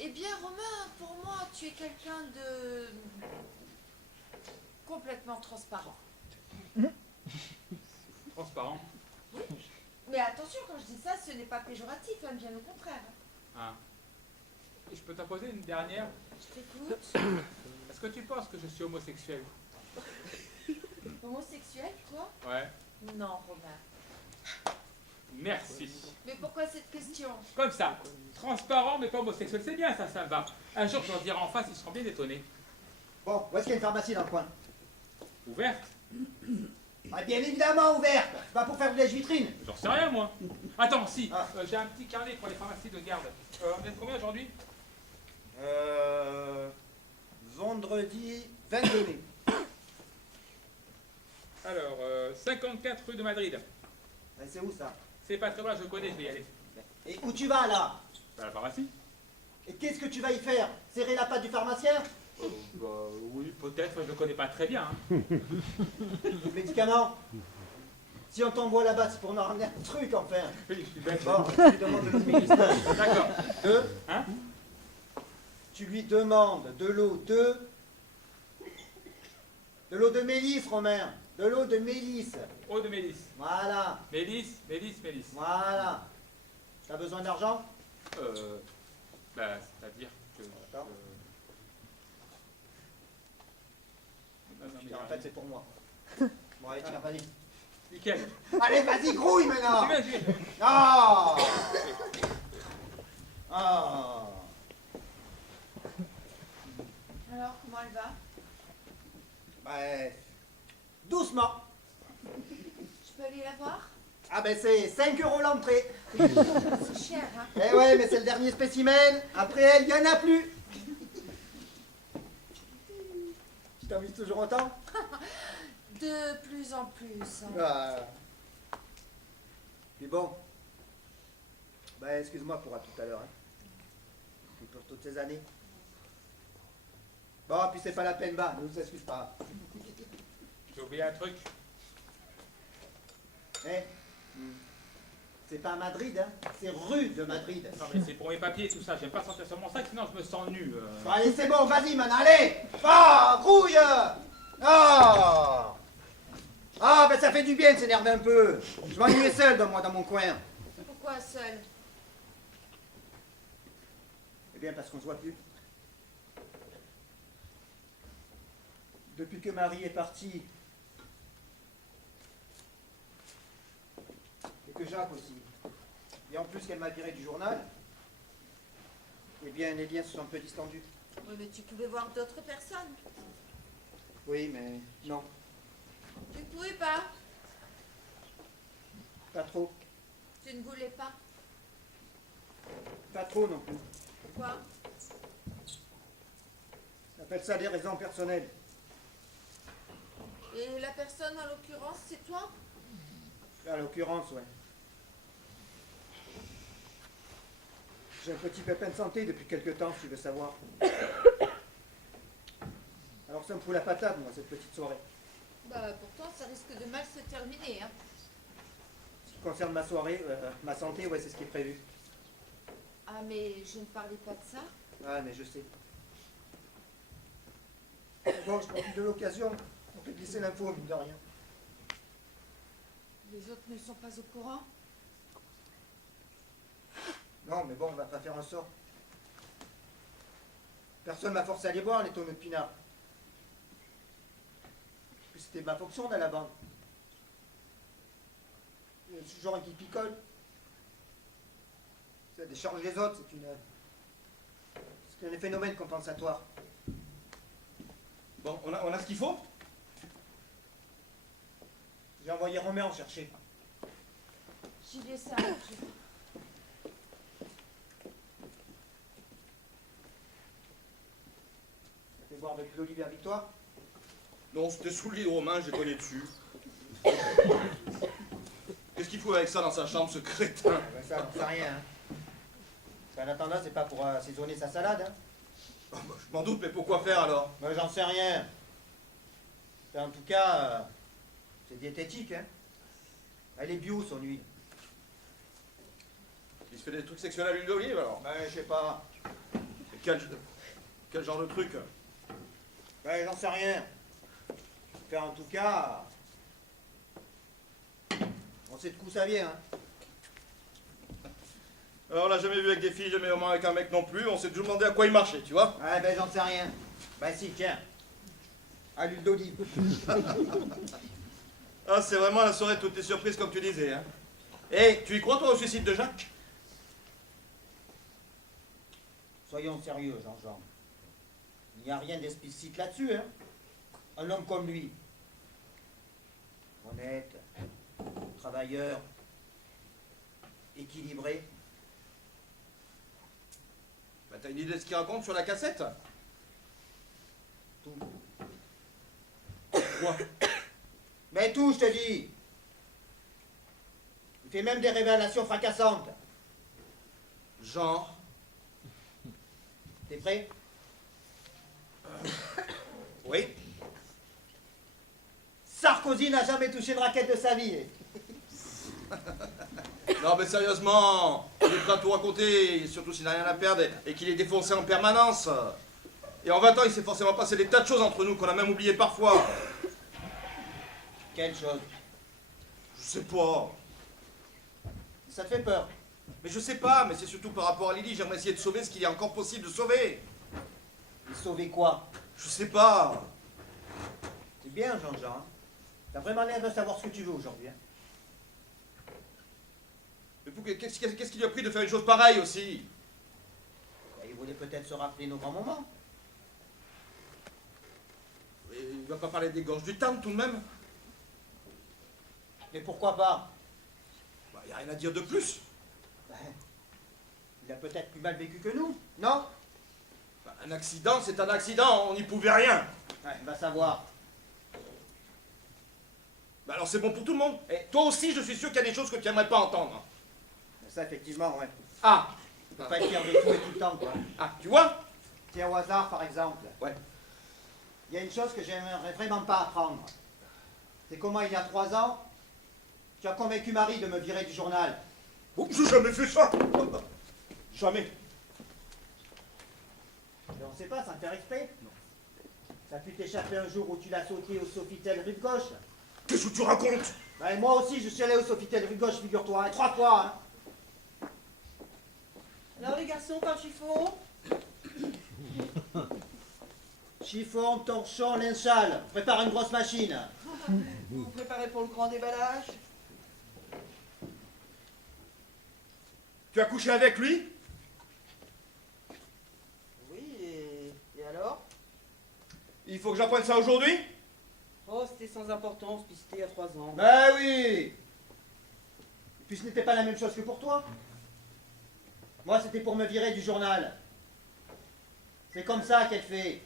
Eh bien, Romain, pour moi, tu es quelqu'un de complètement transparent. Transparent. Mais attention, quand je dis ça, ce n'est pas péjoratif, hein, bien au contraire. Ah. Et je peux t'en poser une dernière? Je t'écoute. Est-ce que tu penses que je suis homosexuel? Homosexuel, toi? Ouais. Non, Romain. Merci. Mais pourquoi cette question? Comme ça. Transparent mais pas homosexuel. C'est bien ça, ça me va. Un jour, je leur dirai en face, ils seront bien étonnés. Bon, où est-ce qu'il y a une pharmacie dans le coin? Ouverte? Ah, bien évidemment ouverte. C'est pas pour faire de lèche-vitrine. J'en sais rien, moi. Attends, si. Ah. J'ai un petit carnet pour les pharmacies de garde. On est combien aujourd'hui? Vendredi 22 mai. Alors, 54 rue de Madrid. C'est où ça? C'est pas très loin, je connais, je vais y aller. Et où tu vas là? À la pharmacie? Et qu'est-ce que tu vas y faire? Serrer la patte du pharmacien? Bah oui, peut-être, je le connais pas très bien. Hein. Le médicament? Si on t'envoie là-bas, c'est pour nous ramener un truc enfin. Oui, je suis bête. Bon, tu lui demandes de l'eau de mélisse. D'accord. Hein? Tu lui demandes de l'eau de... De l'eau de mélisse, Romain. De l'eau de mélisse. Eau de mélisse. Voilà. Mélisse, mélisse, mélisse. Voilà. T'as besoin d'argent? Bah, c'est-à-dire que... Attends. Non, non, mais En rien. fait, c'est pour moi. Bon, allez, tiens, vas-y. Nickel. Allez, vas-y, grouille maintenant. J'y vais. Ah. Ah. Alors, comment elle va? Ouais. Doucement. Je peux aller la voir? Ah ben c'est 5 € l'entrée. C'est cher, hein? Eh ouais, mais c'est le dernier spécimen. Après elle, il n'y en a plus. Tu t'amuses toujours autant? De plus en plus. Hein. Ah. Puis bon. Ben excuse-moi pour à tout à l'heure. Hein. Et pour toutes ces années. Bon, puis c'est pas la peine, bah, ne nous excuse pas. J'ai oublié un truc. Eh, c'est pas à Madrid, hein, c'est rue de Madrid. Non, mais c'est pour mes papiers et tout ça. J'aime pas sentir sur mon sac, sinon je me sens nu. Bon, allez, c'est bon, vas-y, man, allez. Ah, grouille. Ah. Ah, ben ça fait du bien de s'énerver un peu. Je m'ennuyais seul, moi, dans mon coin. Pourquoi seul? Eh bien, parce qu'on se voit plus. Depuis que Marie est partie, que Jacques aussi. Et en plus qu'elle m'a viré du journal, eh bien les liens se sont un peu distendus. Oui, mais tu pouvais voir d'autres personnes. Oui, mais non, Tu ne pouvais pas. pas trop. Tu ne voulais pas. Pas trop non plus. Pourquoi? On appelle ça des raisons personnelles. Et la personne, en l'occurrence, c'est toi? À l'occurrence, ouais. J'ai un petit pépin de santé depuis quelque temps, si tu veux savoir. Alors ça me fout la patate, moi, cette petite soirée. Bah, pourtant, ça risque de mal se terminer, hein. Ce qui concerne ma soirée, ma santé, ouais, c'est ce qui est prévu. Ah, mais je ne parlais pas de ça. Ah, mais je sais. Bon, je profite de l'occasion pour te glisser l'info, mine de rien. Les autres ne sont pas au courant. Non, mais bon, on va pas faire un sort. Personne m'a forcé à aller boire les tonneaux de pinard. Puis c'était ma fonction dans la bande. Je suis genre qui picole. Ça décharge les autres, c'est un phénomène compensatoire. Bon, on a ce qu'il faut? J'ai envoyé Romain en chercher. J'y laissé à manger. Tu vas boire avec l'Olivier à Victoire? Non, c'était sous le lit de Romain, j'ai cogné dessus. Qu'est-ce qu'il faut avec ça dans sa chambre, ce crétin? Ah ben ça, j'en sais rien. Hein. En attendant, c'est pas pour assaisonner sa salade. Hein. Oh, bah, je m'en doute, mais pourquoi faire alors? Ben, j'en sais rien. Enfin, en tout cas, c'est diététique. Hein. Elle est bio, son huile. Il se fait des trucs sexuels à l'huile d'olive alors? Ben, je sais pas. Et quel genre de truc? Ben, j'en sais rien. Enfin, en tout cas, on sait de où ça vient. Hein. Alors, on l'a jamais vu avec des filles, jamais vraiment avec un mec non plus, on s'est toujours demandé à quoi il marchait, tu vois? Ah ben, j'en sais rien. Ben si, tiens. À l'huile d'olive. Ah, c'est vraiment la soirée de toutes tes surprises, comme tu disais, hein. Et tu y crois, toi, au suicide de Jacques? Soyons sérieux, Jean-Jean. Il n'y a rien d'explicite là-dessus, hein. Un homme comme lui. Honnête, travailleur, équilibré. Bah, t'as une idée de ce qu'il raconte sur la cassette? Tout. Quoi? Mais tout, je te dis. Il fait même des révélations fracassantes. Genre? T'es prêt? Oui? Sarkozy n'a jamais touché une raquette de sa vie. Non, mais sérieusement, il est prêt à tout raconter, surtout s'il n'a rien à perdre et qu'il est défoncé en permanence. Et en 20 ans, il s'est forcément passé des tas de choses entre nous qu'on a même oublié parfois. Quelle chose? Je sais pas. Ça te fait peur? Mais je sais pas, mais c'est surtout par rapport à Lily, j'aimerais essayer de sauver ce qu'il est encore possible de sauver. Et sauver quoi? Je sais pas. C'est bien, Jean-Jean. Hein. T'as vraiment l'air de savoir ce que tu veux aujourd'hui. Hein. Mais qu'est-ce qui lui a pris de faire une chose pareille aussi? Il voulait peut-être se rappeler nos grands moments. Et il va pas parler des gorges du Tarn tout de même? Mais pourquoi pas? Bah, y a rien à dire de plus. Ben, il a peut-être plus mal vécu que nous, non? Bah, un accident, c'est un accident, on n'y pouvait rien. Ouais, va savoir. Bah alors c'est bon pour tout le monde. Et toi aussi, je suis sûr qu'il y a des choses que tu n'aimerais pas entendre. Ça, effectivement, ouais. Ah, Faut pas être fier de tout et tout le temps, quoi. ah, tu vois? Tiens, au hasard, par exemple. Ouais. Il y a une chose que j'aimerais vraiment pas apprendre. C'est comment, il y a 3 ans, tu as convaincu Marie de me virer du journal. Oh, j'ai jamais fait ça. Jamais. Mais on sait pas, ça te fait exprès. Non. Ça a pu t'échapper un jour où tu l'as sauté au Sofitel rue de gauche. Qu'est-ce que tu racontes? Ben, moi aussi, je suis allé au Sofitel rue de gauche, figure-toi, hein, 3 fois. Hein. Alors les garçons, pas chiffon? Chiffon, torchon, linchal. Prépare une grosse machine. Vous vous préparez pour le grand déballage? Tu as couché avec lui? Oui, et alors? Il faut que j'apprenne ça aujourd'hui? Oh, c'était sans importance, puis c'était il y a 3 ans. Ben oui. Et puis ce n'était pas la même chose que pour toi. Moi, c'était pour me virer du journal. C'est comme ça qu'elle fait.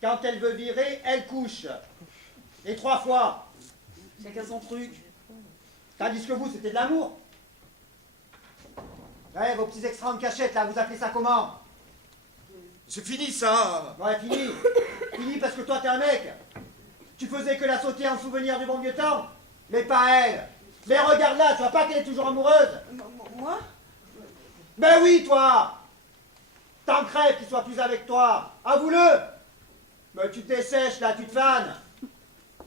Quand elle veut virer, elle couche. Et 3 fois. Chacun son truc. Tandis que vous, c'était de l'amour. Ouais, vos petits extras en cachette, là, vous appelez ça comment? C'est fini ça. Ouais, fini. Fini parce que toi, t'es un mec. Tu faisais que la sauter en souvenir du bon vieux temps. Mais pas elle. Mais regarde là, tu vois pas qu'elle est toujours amoureuse? Moi? Ben oui, toi. T'en crèves qu'il soit plus avec toi. Avoue-le. Mais tu te dessèches là, tu te fanes.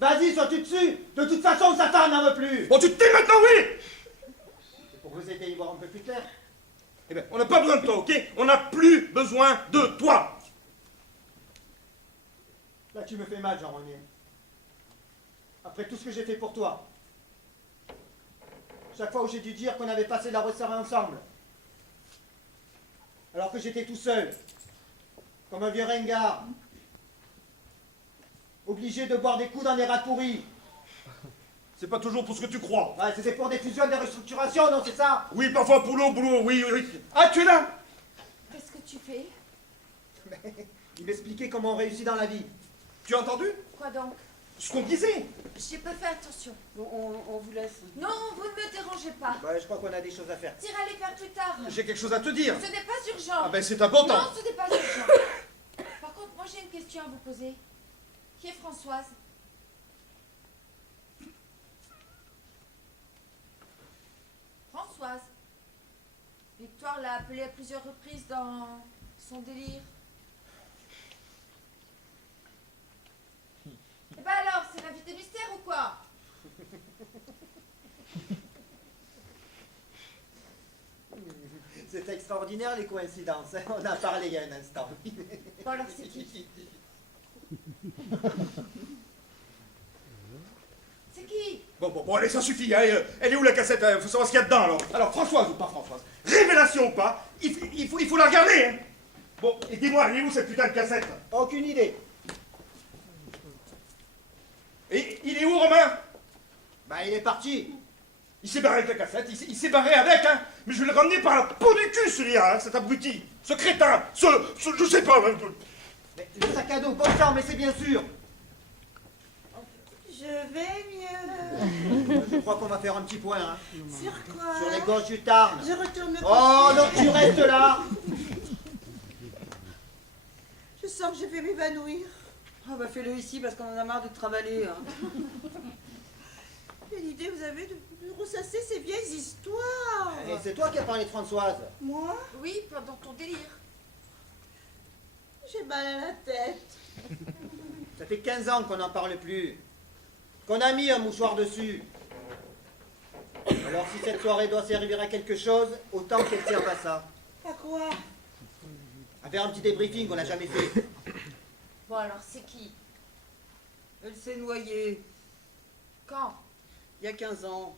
Vas-y, sois-tu dessus. De toute façon, sa femme n'en veut plus. Bon, tu te tais maintenant, oui. C'est pour vous aider à y voir un peu plus clair. Eh bien, on n'a pas besoin de toi, ok? On n'a plus besoin de toi. Là, tu me fais mal, Jean-René. Après tout ce que j'ai fait pour toi. Chaque fois où j'ai dû dire qu'on avait passé la resserrée ensemble. Alors que j'étais tout seul. Comme un vieux ringard. Obligé de boire des coups dans des rats pourris. C'est pas toujours pour ce que tu crois. Ouais, c'était pour des fusions, des restructurations, non, c'est ça? Oui, parfois boulot, oui, oui. Ah, tu es là? Qu'est-ce que tu fais? Il m'expliquait comment on réussit dans la vie. Tu as entendu Quoi donc? ce qu'on disait? J'ai pas fait attention. Bon, on vous laisse. Non, vous ne me dérangez pas. Ouais, je crois qu'on a des choses à faire. T'iras les faire plus tard. J'ai quelque chose à te dire. Ce n'est pas urgent. Ah ben, c'est important. Non, ce n'est pas urgent. Par contre, moi j'ai une question à vous poser. Qui est Françoise? Françoise. Victoire l'a appelée à plusieurs reprises dans son délire. Eh ben alors, c'est l'invité mystère ou quoi? C'est extraordinaire les coïncidences, hein. On a parlé il y a un instant. Bon alors c'est qui? C'est qui? Bon, allez, ça suffit. Hein. Elle est où la cassette? Faut savoir ce qu'il y a dedans, alors. Alors, Françoise ou pas Françoise? Révélation ou pas? Il faut la regarder, hein. Bon, et dis-moi, elle est où cette putain de cassette? Aucune idée. Et il est où, Romain? Bah, il est parti. Il s'est barré avec la cassette, il s'est barré avec, hein. Mais je vais le ramener par la peau du cul, celui-là, hein, cet abruti. Ce crétin, je sais pas. Mais le sac à dos, bon sang, mais c'est bien sûr. Je vais mieux. Je crois qu'on va faire un petit point, hein. Sur quoi? Sur les gorges du Tarn. Je retourne me Oh, coucher. donc tu restes là. Je sens que je vais m'évanouir. Ah bah fais-le ici parce qu'on en a marre de te travailler. Hein. Quelle idée vous avez de ressasser ces vieilles histoires? Et c'est toi qui as parlé de Françoise. Moi? Oui, pendant ton délire. J'ai mal à la tête. Ça fait 15 ans qu'on n'en parle plus. Qu'on a mis un mouchoir dessus. Alors si cette soirée doit servir à quelque chose, autant qu'elle serve à ça. À quoi? À faire un petit débriefing qu'on n'a jamais fait. Bon alors c'est qui? Elle s'est noyée Quand? il y a 15 ans.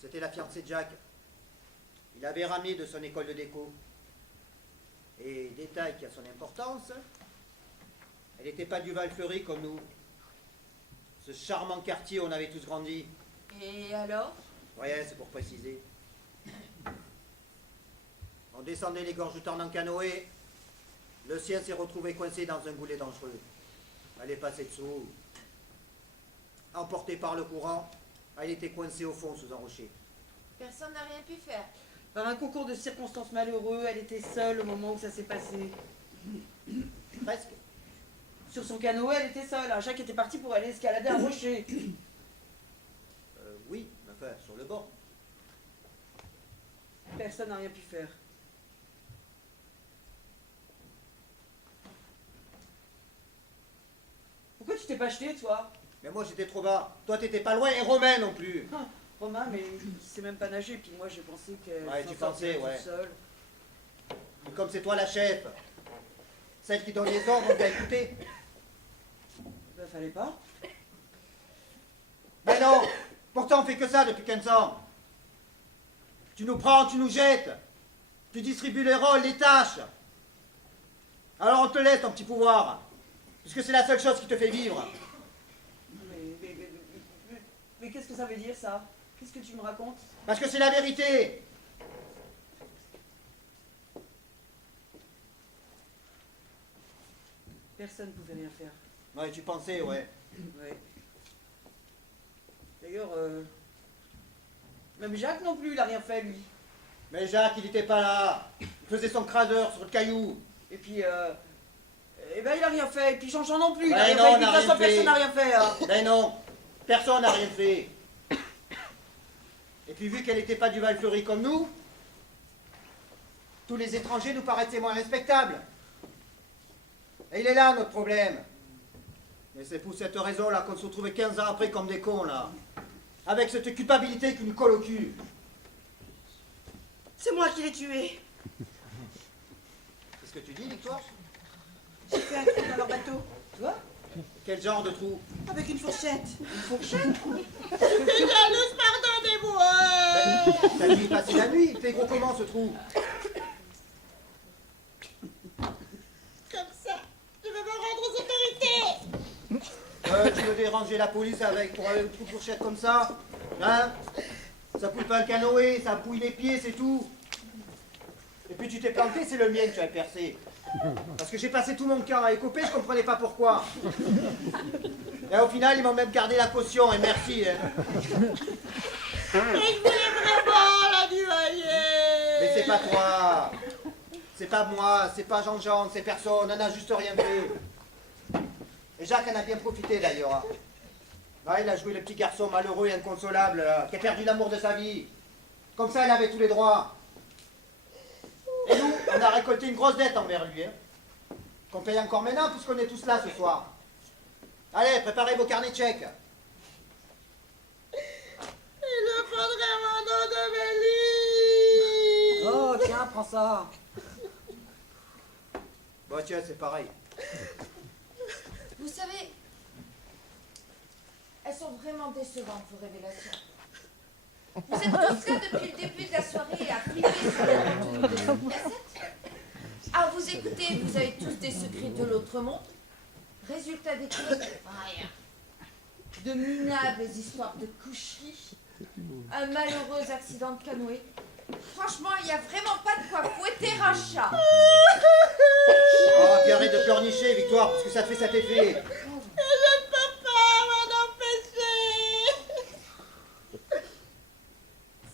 C'était la fiancée de Jacques. Il avait ramené de son école de déco. Et détail qui a son importance, elle n'était pas du Val-Fleury comme nous. Ce charmant quartier où on avait tous grandi. Et alors? Ouais, c'est pour préciser. On descendait les gorges du Tarn en canoë. Le sien s'est retrouvé coincé dans un goulet dangereux. Elle est passée dessous. Emportée par le courant, elle était coincée au fond sous un rocher. Personne n'a rien pu faire. Par un concours de circonstances malheureux, elle était seule au moment où ça s'est passé. Presque. Sur son canoë, elle était seule. hein. Jacques était parti pour aller escalader un rocher. Oui, enfin, sur le bord. Personne n'a rien pu faire. Pourquoi tu t'es pas jeté, toi? Mais moi j'étais trop bas. Toi t'étais pas loin et Romain non plus. Ah, Romain, mais il sait même pas nager. Puis moi, j'ai pensé qu'elle Ouais, s'en tu sortirait pensais, ouais. toute seule. Et comme c'est toi la chef, celle qui donne les ordres, on doit écouter. Ben, fallait pas. Mais non, pourtant on fait que ça depuis 15 ans. Tu nous prends, tu nous jettes. Tu distribues les rôles, les tâches. Alors on te laisse ton petit pouvoir. Puisque c'est la seule chose qui te fait vivre. Mais qu'est-ce que ça veut dire, ça? Qu'est-ce que tu me racontes? Parce que c'est la vérité. Personne ne pouvait rien faire. Ouais, tu pensais, ouais. Ouais. D'ailleurs, même Jacques non plus, il a rien fait, lui. Mais Jacques, il n'était pas là. Il faisait son craseur sur le caillou. Et puis, eh ben, il a rien fait. Et puis Jean-Jean non plus, il a Ouais, rien non, fait. Et on puis, de n'a toute façon, rien fait. personne n'a rien fait. Hein. Ben non, personne n'a rien fait. Et puis vu qu'elle n'était pas du Val-Fleury comme nous, tous les étrangers nous paraissaient moins respectables. Et il est là notre problème. Mais c'est pour cette raison-là qu'on se retrouvait 15 ans après comme des cons, là. Avec cette culpabilité qui nous colle au cul. C'est moi qui l'ai tué. Qu'est-ce que tu dis, Victoire? J'ai fait un trou dans leur bateau. Toi? Quel genre de trou? Avec une fourchette. Une fourchette? J'étais jalouse, pardonnez-moi. T'as dû y passer la nuit. Il fait gros comment, ce trou? Comme ça, je vais me rendre aux autorités. Tu veux déranger la police avec pour un trou de fourchette comme ça? Hein? Ça pouille pas un canoë, ça pouille les pieds, c'est tout. Et puis tu t'es planté, c'est le mien que tu as percé. Parce que j'ai passé tout mon camp à écoper, je comprenais pas pourquoi. Et au final, ils m'ont même gardé la caution, et merci. Hein. Mais je voulais vraiment la duailler. Mais c'est pas toi. C'est pas moi, c'est pas Jean-Jean, c'est personne, on n'a juste rien fait. Et Jacques en a bien profité d'ailleurs. Hein. Ouais, il a joué le petit garçon malheureux et inconsolable, qui a perdu l'amour de sa vie. Comme ça, il avait tous les droits. Et nous, on a récolté une grosse dette envers lui. Hein, qu'on paye encore maintenant, puisqu'on est tous là ce soir. Allez, préparez vos carnets de chèques. Il me faudrait mon nom de Mélie. Oh, tiens, prends ça. Bon, tiens, c'est pareil. Vous savez, elles sont vraiment décevantes, vos révélations. Vous êtes tous là depuis le début de la soirée à flipper sur le retour de cette cassette. À vous écouter, vous avez tous des secrets de l'autre monde. Résultat des courses, rien. De minables histoires de coucheries. Un malheureux accident de canoë. Franchement, il n'y a vraiment pas de quoi fouetter un chat. Oh, puis arrête de pleurnicher, Victoire, parce que ça te fait cet effet. Je ne peux pas m'en empêcher.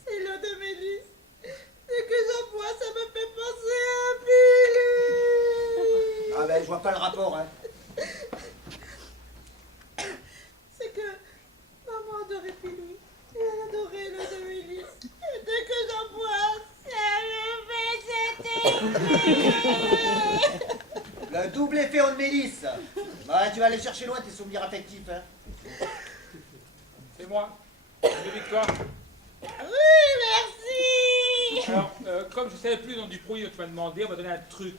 C'est l'eau de Mélisse. Dès que j'en bois, ça me fait penser à Billy. Ah ben, je vois pas le rapport, hein. C'est que maman adorait Billy. Et elle adorait l'eau de Mélisse. Et dès que j'en bois, ça me fait cet effet. Le double effet on Mélisse. Bah, tu vas aller chercher loin tes souvenirs affectifs, hein. C'est moi. De Victoire. Oui, merci. Alors, comme je ne savais plus le nom du produit que tu m'as demandé, on m'a donné un truc,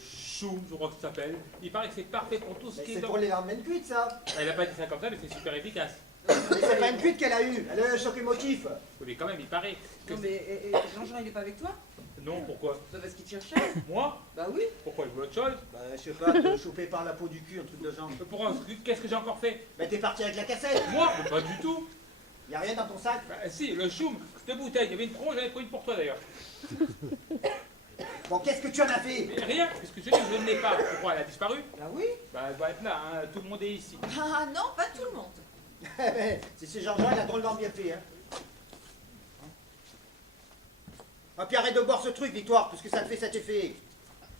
choum, je crois que ça s'appelle. Il paraît que c'est parfait pour tout ce Mais qui est c'est dans... pour les lendemains cuites, ça. Elle n'a pas dit ça comme ça, mais c'est super efficace. Mais c'est pas une cuite qu'elle a eue. Elle a eu un choc émotif. Oui, mais quand même, il paraît que... Non, mais Jean-Jean, il est pas avec toi? Non, pourquoi? Bah, parce qu'il te cherchait. Moi? Bah oui. Pourquoi? Il veut autre chose? Bah, je sais pas, te choper par la peau du cul, un truc de genre. Pourquoi? Qu'est-ce que j'ai encore fait? Mais t'es parti avec la cassette. Moi? Mais pas du tout. Y a rien dans ton sac. Bah, si, le choum, cette bouteille, il y avait une promo, j'en ai pris une pour toi d'ailleurs. Bon, qu'est-ce que tu en as fait? Mais rien, puisque je dis que je ne l'ai pas. Pourquoi? Elle a disparu? Bah oui. Bah, elle doit être là, hein. Tout le monde est ici. Ah non, pas tout le monde. Si c'est Jean-Jean, il a drôlement bien fait, hein. Ah, puis arrête de boire ce truc, Victoire, puisque ça te fait cet effet.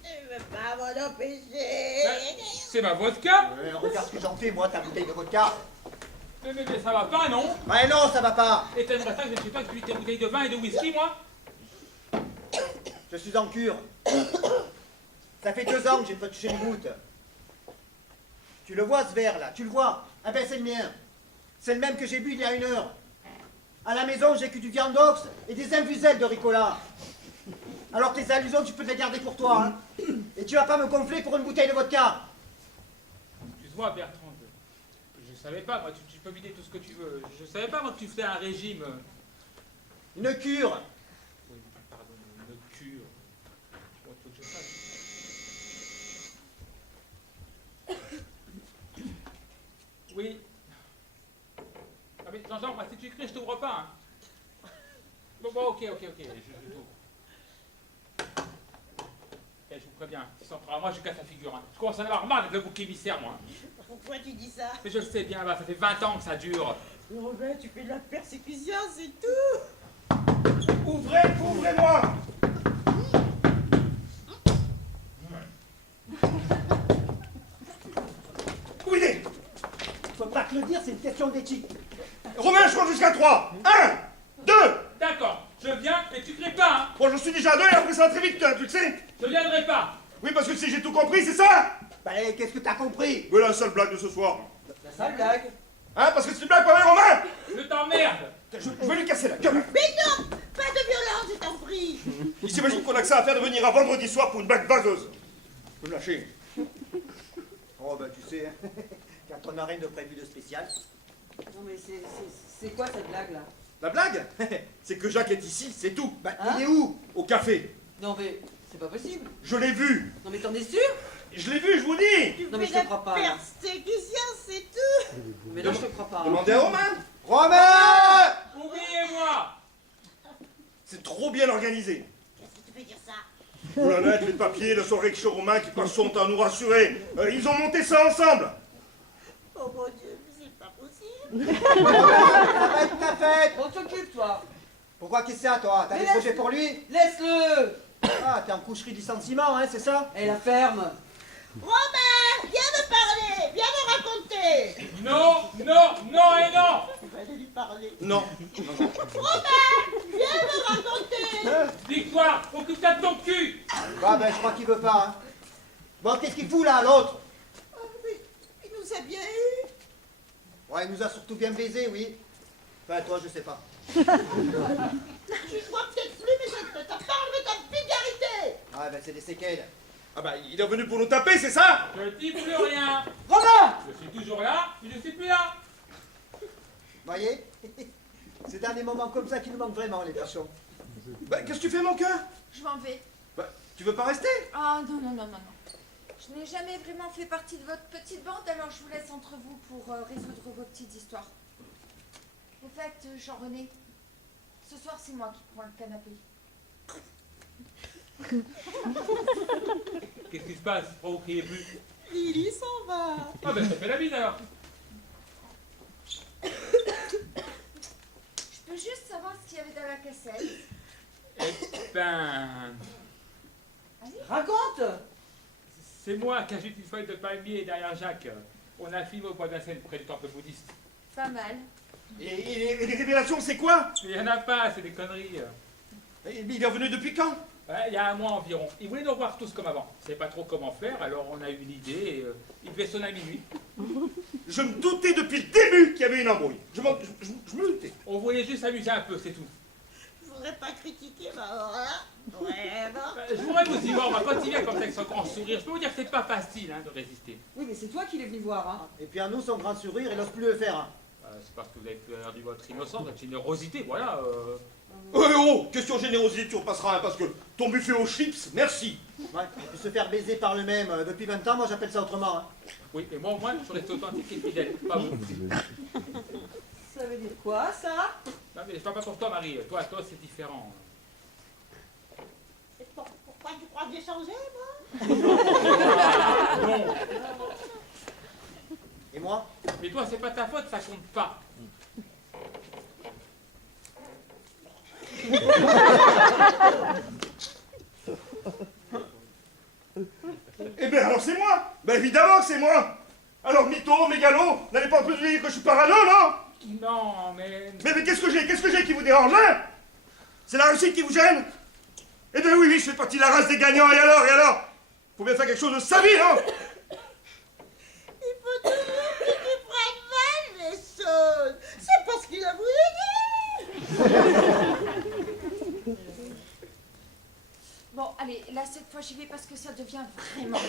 Je ne veux pas m'en empêcher. C'est ma vodka? Regarde ce que j'en fais, moi, ta bouteille de vodka. Mais ça va pas, non? Ouais, non, ça va pas. Et t'aimerais ça que je ne sais pas que tu tes bouteilles de vin et de whisky, moi? Je suis en cure. Ça fait 2 ans que j'ai pas touché une goutte. Tu le vois, ce verre-là? Tu le vois? Ah ben, c'est le mien. C'est le même que j'ai bu il y a 1 heure. À la maison, j'ai que du viandox et des infuselles de Ricola. Alors tes allusions, tu peux te les garder pour toi, hein. Et tu vas pas me gonfler pour une bouteille de vodka. Excuse-moi, Bertrand, je savais pas, moi, tu peux vider tout ce que tu veux. Je savais pas, moi, que tu faisais un régime. Une cure. Oui. Ah mais Jean-Jean, moi, si tu cries, je t'ouvre pas. Hein. Bon, ok, je t'ouvre. Eh, je vous préviens, si ça prend à moi, je casse la figure. Hein. Je commence à en avoir marre avec le bouc émissaire, moi. Pourquoi tu dis ça? Mais je le sais bien, bah, ça fait 20 ans que ça dure. Robin, tu fais de la persécution, c'est tout. Ouvrez-moi. Où il est? Faut pas te le dire, c'est une question d'éthique. Romain, je compte jusqu'à 3. 1, 2. D'accord, je viens, mais tu cries pas, hein. Bon, je suis déjà à 2 et après ça va très vite, tu le sais. Je viendrai pas. Oui, parce que si j'ai tout compris, c'est ça? Bah, qu'est-ce que t'as compris? Oui, la seule blague de ce soir. La sale blague. Hein, parce que c'est une blague, pas vrai, Romain? Je t'emmerde. Je vais lui casser la gueule. Mais non, pas de violence, je t'en prie. Il s'imagine qu'on a que ça à faire de venir un vendredi soir pour une blague vaseuse. Je peux me lâcher. Oh, bah, tu sais, quand on n'a rien de prévu de spécial. Non mais c'est quoi cette blague là? La blague, c'est que Jacques est ici, c'est tout. Bah, Hein? il est où? Au café. Non mais c'est pas possible. Je l'ai vu. Non mais t'en es sûr? Je l'ai vu, je vous dis. Tu Non, mais fais je te de crois pas, la là. persécution, c'est tout. Mais non, je te crois pas. Hein. Demandez à Romain. Romain! Oubliez-moi. C'est trop bien organisé. Qu'est-ce que tu veux dire ça? Boulonnette, les papiers, le soirée chez Romain qui passe son temps à nous rassurer. Ils ont monté ça ensemble. Oh mon Dieu, mais c'est pas possible. Romain, ça va être ta fête! On t'occupe toi. Pourquoi qu'est-ce que c'est, toi? T'as Mais des laisse- projets pour lui? Laisse-le. Ah, t'es en coucherie du sentiment, hein, c'est ça? Et la ferme. Romain, viens me parler, viens me raconter. Non et non. Tu vas aller lui parler. Non. Romain, viens me raconter. Victoire, occupe-toi de ton cul. Bah, ben, je crois qu'il veut pas, hein. Bon, qu'est-ce qu'il fout, là, l'autre? Oh, mais il nous a bien eu. Ouais, il nous a surtout bien baisé, oui. Enfin, toi, je sais pas. Tu vois peut-être plus, mais ça t'a pas enlevé ta vulgarité. Ah, ben, c'est des séquelles. Ah bah, il est venu pour nous taper, c'est ça? Je dis plus rien. Romain. Je suis toujours là, mais je suis plus là. Voyez? C'est dans des moments comme ça qui nous manquent vraiment, les garçons. Bah, qu'est-ce que tu fais, mon cœur? Je m'en vais. Bah, tu veux pas rester? Ah non. Je n'ai jamais vraiment fait partie de votre petite bande, alors je vous laisse entre vous pour résoudre vos petites histoires. Au fait, Jean-René, ce soir c'est moi qui prends le canapé. Qu'est-ce qui se passe? Pourquoi vous criez plus? Lily s'en va. Ah ben ça fait la bise alors. Je peux juste savoir ce qu'il y avait dans la cassette. Eh ben... Raconte. C'est moi qui ajoute une feuille de palmier derrière Jacques. On a filmé au bois d'un près du temple bouddhiste. Pas mal. Et les révélations, c'est quoi? Il n'y en a pas, c'est des conneries. Il est revenu depuis quand? Ouais, il y a un mois environ. Il voulait nous revoir tous comme avant. Il ne savait pas trop comment faire, alors on a eu une idée et il devait sonner à minuit. Je me doutais depuis le début qu'il y avait une embrouille. Je me doutais. On voulait juste s'amuser un peu, c'est tout. Je voudrais pas critiquer, mais alors là, vraiment. Je voudrais vous y voir, on va continuer comme ça avec son grand sourire. Je peux vous dire que c'est pas facile hein, de résister. Oui mais c'est toi qui l'es venu voir hein. Et puis à nous, son grand sourire, il n'ose plus le faire, hein. C'est parce que vous avez perdu votre innocence, votre générosité, voilà. Oh, question générosité, tu repasseras, hein, parce que ton buffet aux chips, merci. Ouais, et puis se faire baiser par le même depuis 20 ans, moi j'appelle ça autrement, hein. Oui, mais moi au moins, je suis resté authentique et fidèle, pas vous. Ça veut dire quoi ça? Non mais je parle pas pour toi Marie, toi c'est différent. Et pourquoi tu crois que j'ai changé, moi? Non, Et moi? mais toi c'est pas ta faute, ça compte pas. Eh bien alors c'est moi. Ben évidemment que c'est moi. Alors mytho, mégalo, n'allez pas en plus dire que je suis parano, non? Non, mais... Mais qu'est-ce que j'ai qui vous dérange, hein? C'est la réussite qui vous gêne? Eh bien oui, je fais partie de la race des gagnants, et alors? Faut bien faire quelque chose de sa vie, non? Il faut toujours que tu prennes mal les choses. C'est parce qu'il a voulu dire. Bon, allez, là cette fois j'y vais parce que ça devient vraiment...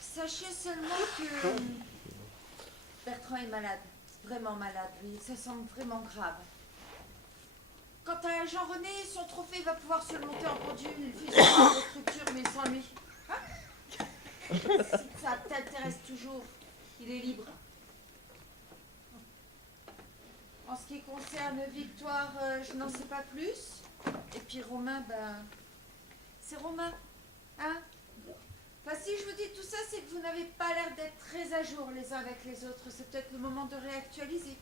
Sachez seulement que Bertrand est malade, vraiment malade, lui, ça semble vraiment grave. Quant à Jean-René, son trophée va pouvoir se le monter en pendule, fusionner la structure, mais sans lui. Hein? Si ça t'intéresse toujours, il est libre. En ce qui concerne Victoire, je n'en sais pas plus. Et puis Romain, ben, c'est Romain. Hein? Enfin, si je vous dis tout ça, c'est que vous n'avez pas l'air d'être très à jour les uns avec les autres. C'est peut-être le moment de réactualiser.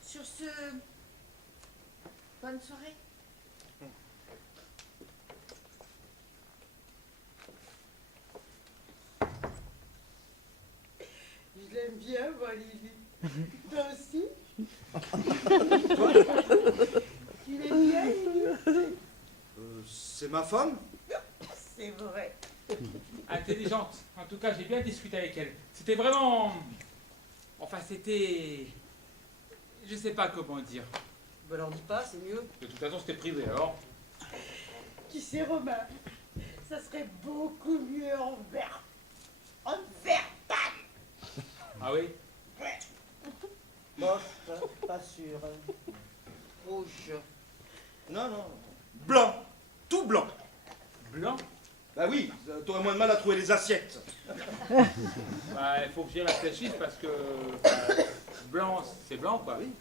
Sur ce, bonne soirée. Je l'aime bien, moi, Lily. Toi aussi? Tu l'aimes bien, Lily? C'est ma femme? C'est vrai. Intelligente. En tout cas, j'ai bien discuté avec elle. C'était vraiment... Enfin, c'était... Je sais pas comment dire. Bah leur dis pas, c'est mieux. De toute façon, c'était privé, alors. Tu sais, Romain, ça serait beaucoup mieux en verbatim. Ah oui? Bof, pas sûr. Rouge. Non, non. Blanc. Tout blanc. Blanc? Bah oui, t'aurais moins de mal à trouver les assiettes. Bah, il faut que j'y réfléchisse parce que... bah, blanc, c'est blanc, quoi. Oui.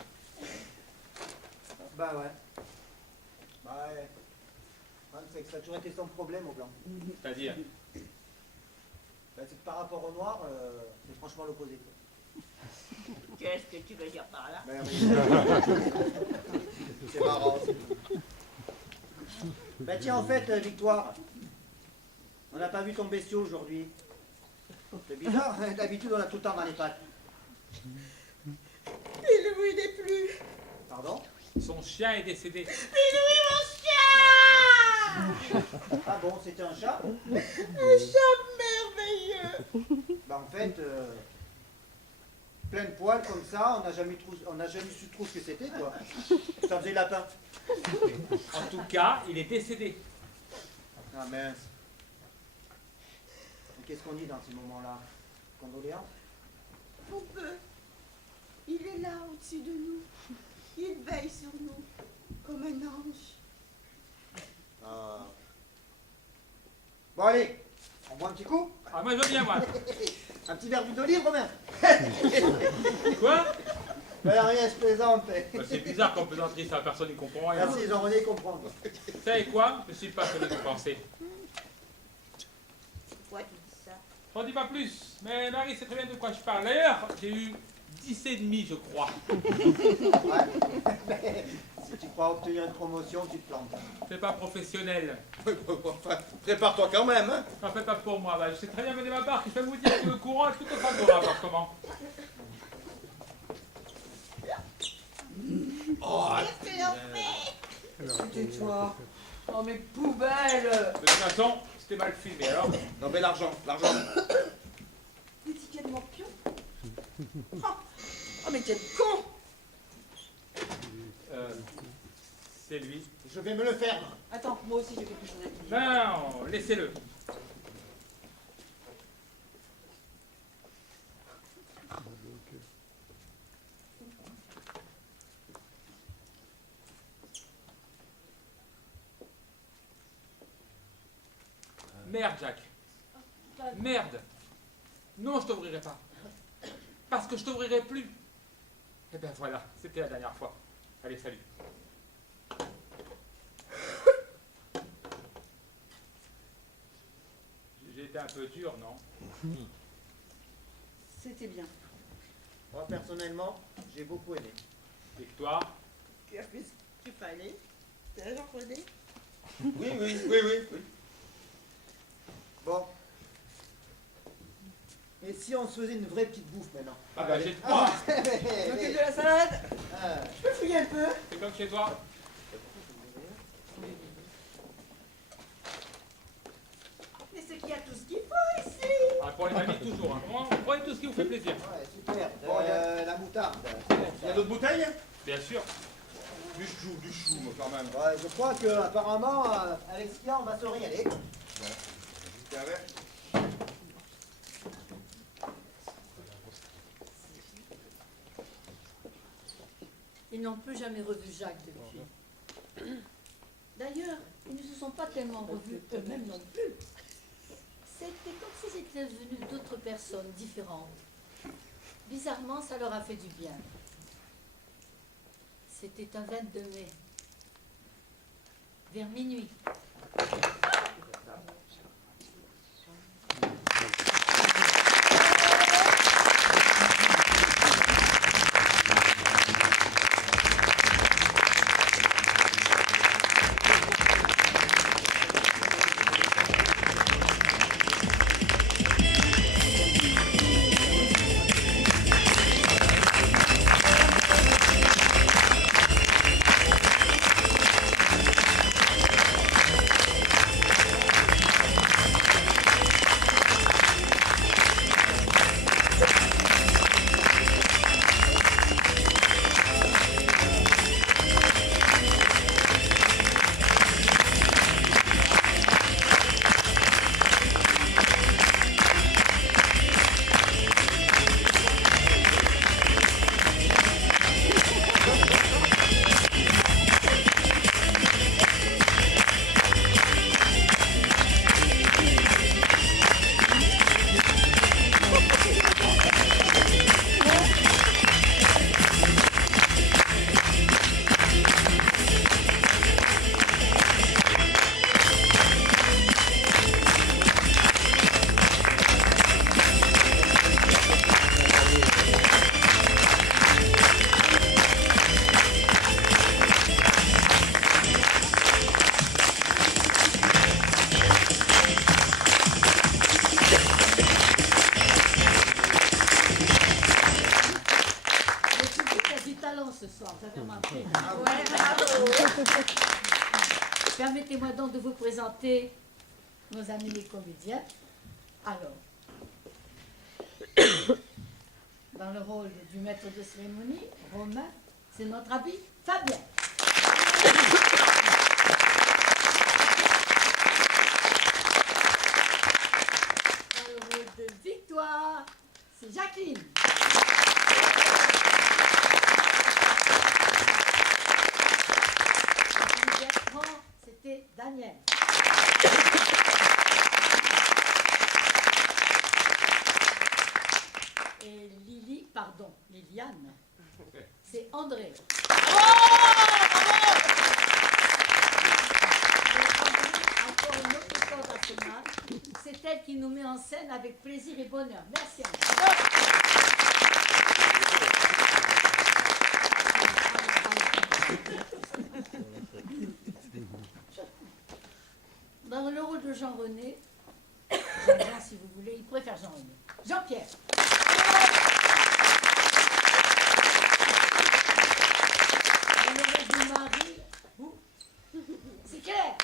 Bah ouais. Bah ouais. Le problème, c'est que ça a toujours été son problème au blanc. C'est-à-dire... Bah, c'est que par rapport au noir, c'est franchement l'opposé. Qu'est-ce que tu veux dire par là? C'est marrant. Bah tiens, en fait, Victoire, on n'a pas vu ton bestiau aujourd'hui. C'est bizarre, hein, d'habitude on a tout le temps dans les pattes. Pilou, il n'est plus. Pardon? Son chien est décédé. Pilou, mon chien! Ah bon, c'était un chat? Un chat merveilleux. Bah en fait, plein de poils comme ça, on n'a jamais su trop ce que c'était, quoi. Ça faisait lapin. En tout cas, il est décédé. Ah mince. Et qu'est-ce qu'on dit dans ces moments-là? Condoléances? On peut. Il est là au-dessus de nous. Il veille sur nous comme un ange. Ah. Bon allez, on boit un petit coup? Ah, moi, je veux bien, moi. Un petit verre d'huile d'olive, Romain? Quoi? Ben rien, je plaisante. Bah, c'est bizarre qu'en plaisanterie, ça, personne ne comprend rien. Merci Jean-René, comprendre. Vous savez quoi? Je ne suis pas celui que vous pensez. Pourquoi tu dis ça? J'en dis pas plus, mais Marie sait très bien de quoi je parle. D'ailleurs, j'ai eu 10,5, je crois. Ouais. Si tu crois obtenir une promotion, tu te plantes. C'est pas professionnel. Enfin, prépare-toi quand même, hein. N'en faites pas pour moi. Bah, je sais très bien mener ma barque. Je peux vous dire que le courant est plutôt favorable en ce moment. Oh, Qu'est-ce que l'on fait? Tais-toi. Oh mes poubelles. De toute façon, c'était mal filmé alors. non mais l'argent, l'argent. Des tickets de mon pion? Oh mais t'es con. C'est lui. Je vais me le faire. Attends, moi aussi j'ai quelque chose à te dire. Non, laissez-le. Merde, Jack. Merde. Non, je t'ouvrirai pas. Parce que je t'ouvrirai plus. Et ben voilà, c'était la dernière fois. Allez, salut. J'ai été un peu dur, non? C'était bien. Moi personnellement, j'ai beaucoup aimé. Victoire. Tu as fait ce qu'il fallait. C'est Jean-René? Oui, oui, oui, oui, oui. Bon. Et si on se faisait une vraie petite bouffe maintenant? Ah bah j'ai trois. T'occupes de la salade? Je peux fouiller un peu? C'est comme chez toi. Mais c'est qu'il y a tout ce qu'il faut ici. Ah, pour les mamies, toujours. Hein. Prenez tout ce qui vous fait plaisir. Ouais, super. Bon, la moutarde. Il y a d'autres bouteilles? Bien sûr. Du chou, moi, quand même. Ouais, je crois que apparemment, Alexia, on va se régaler. Tiens, ouais. Ils n'ont plus jamais revu Jacques depuis. D'ailleurs, ils ne se sont pas tellement revus eux-mêmes non plus. C'était comme s'ils étaient devenus d'autres personnes différentes. Bizarrement, ça leur a fait du bien. C'était un 22 mai, vers minuit. Permettez-moi donc de vous présenter nos amis les comédiens. Alors, dans le rôle du maître de cérémonie, Romain, c'est notre ami Fabien. Dans le rôle de Victoire, c'est Jacqueline. C'était Daniel. Et Liliane, c'est André. Encore une autre corde à son arc. C'est elle qui nous met en scène avec plaisir et bonheur. Merci André. Dans le rôle de Jean-René, Jean, si vous voulez, il préfère Jean-René. Jean-Pierre. Dans le rôle de Marie, c'est Claire.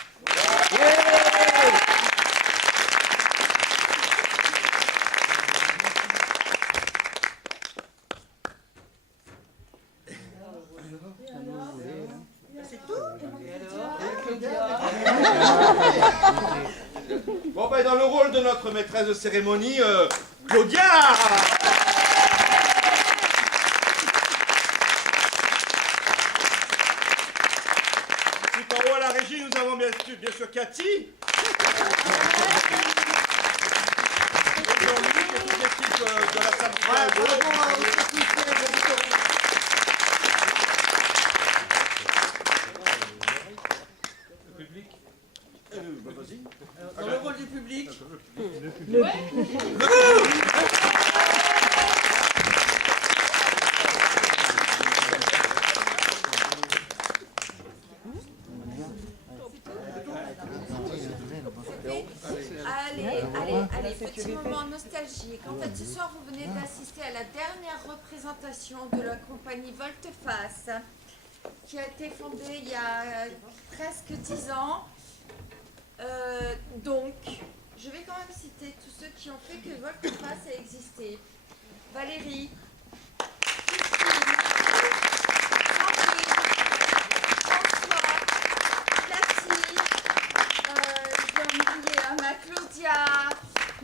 C'est tout? Bon, ben, dans le rôle de notre maîtresse de cérémonie, Claudia! Tout en haut à la régie, nous avons bien sûr Cathy. Et Jean-Luc et toute l'équipe de la salle Vas-y. Dans le rôle du public. Allez, petit moment nostalgique. En fait, ce soir, vous venez d'assister à la dernière représentation de la compagnie Volte-Face, qui a été fondée il y a presque 10 ans. Donc, je vais quand même citer tous ceux qui ont fait que Volte-Face a existé. Valérie, Christine, Sandrine, François, Cathy, Claudia,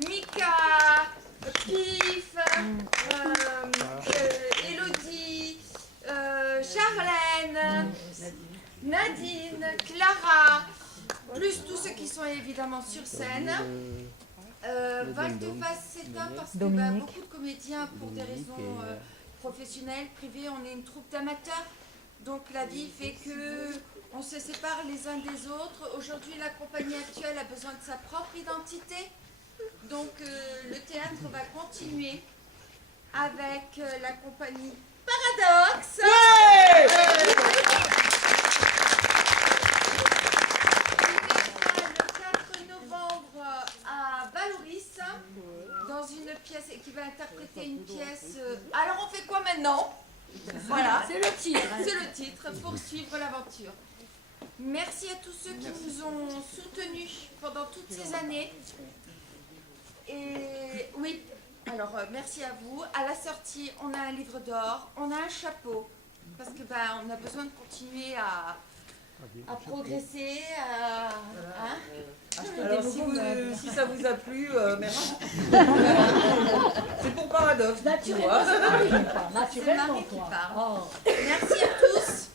Mika, Pif, Élodie, Charlène. plus tous ceux qui sont évidemment sur scène. Volte-face, c'est un parce que beaucoup de comédiens, pour des raisons professionnelles, privées, on est une troupe d'amateurs. Donc la vie fait que on se sépare les uns des autres. Aujourd'hui, la compagnie actuelle a besoin de sa propre identité. Donc le théâtre va continuer avec la compagnie Paradoxe. Le 4 novembre à Valoris, dans une pièce qui va interpréter une pièce. Alors on fait quoi maintenant? Voilà, C'est le titre. c'est le titre, poursuivre l'aventure. Merci à tous ceux qui nous ont soutenus pendant toutes ces années. Et oui, alors merci à vous. À la sortie, on a un livre d'or, on a un chapeau, parce que on a besoin de continuer à progresser, Alors si ça vous a plu, merci. C'est pour Paradoxe. Naturellement, c'est Marie qui parle. C'est Naturellement, Marie qui toi. parle. Oh. Merci à tous.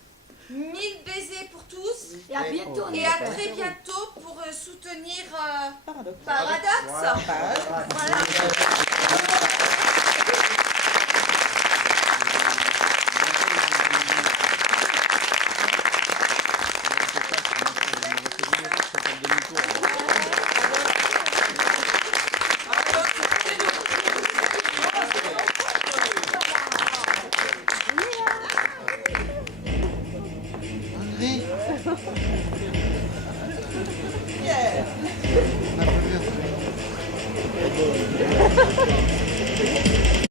1000 baisers pour tous. Et à bientôt. Et à très bientôt pour soutenir Paradoxe. Voilà.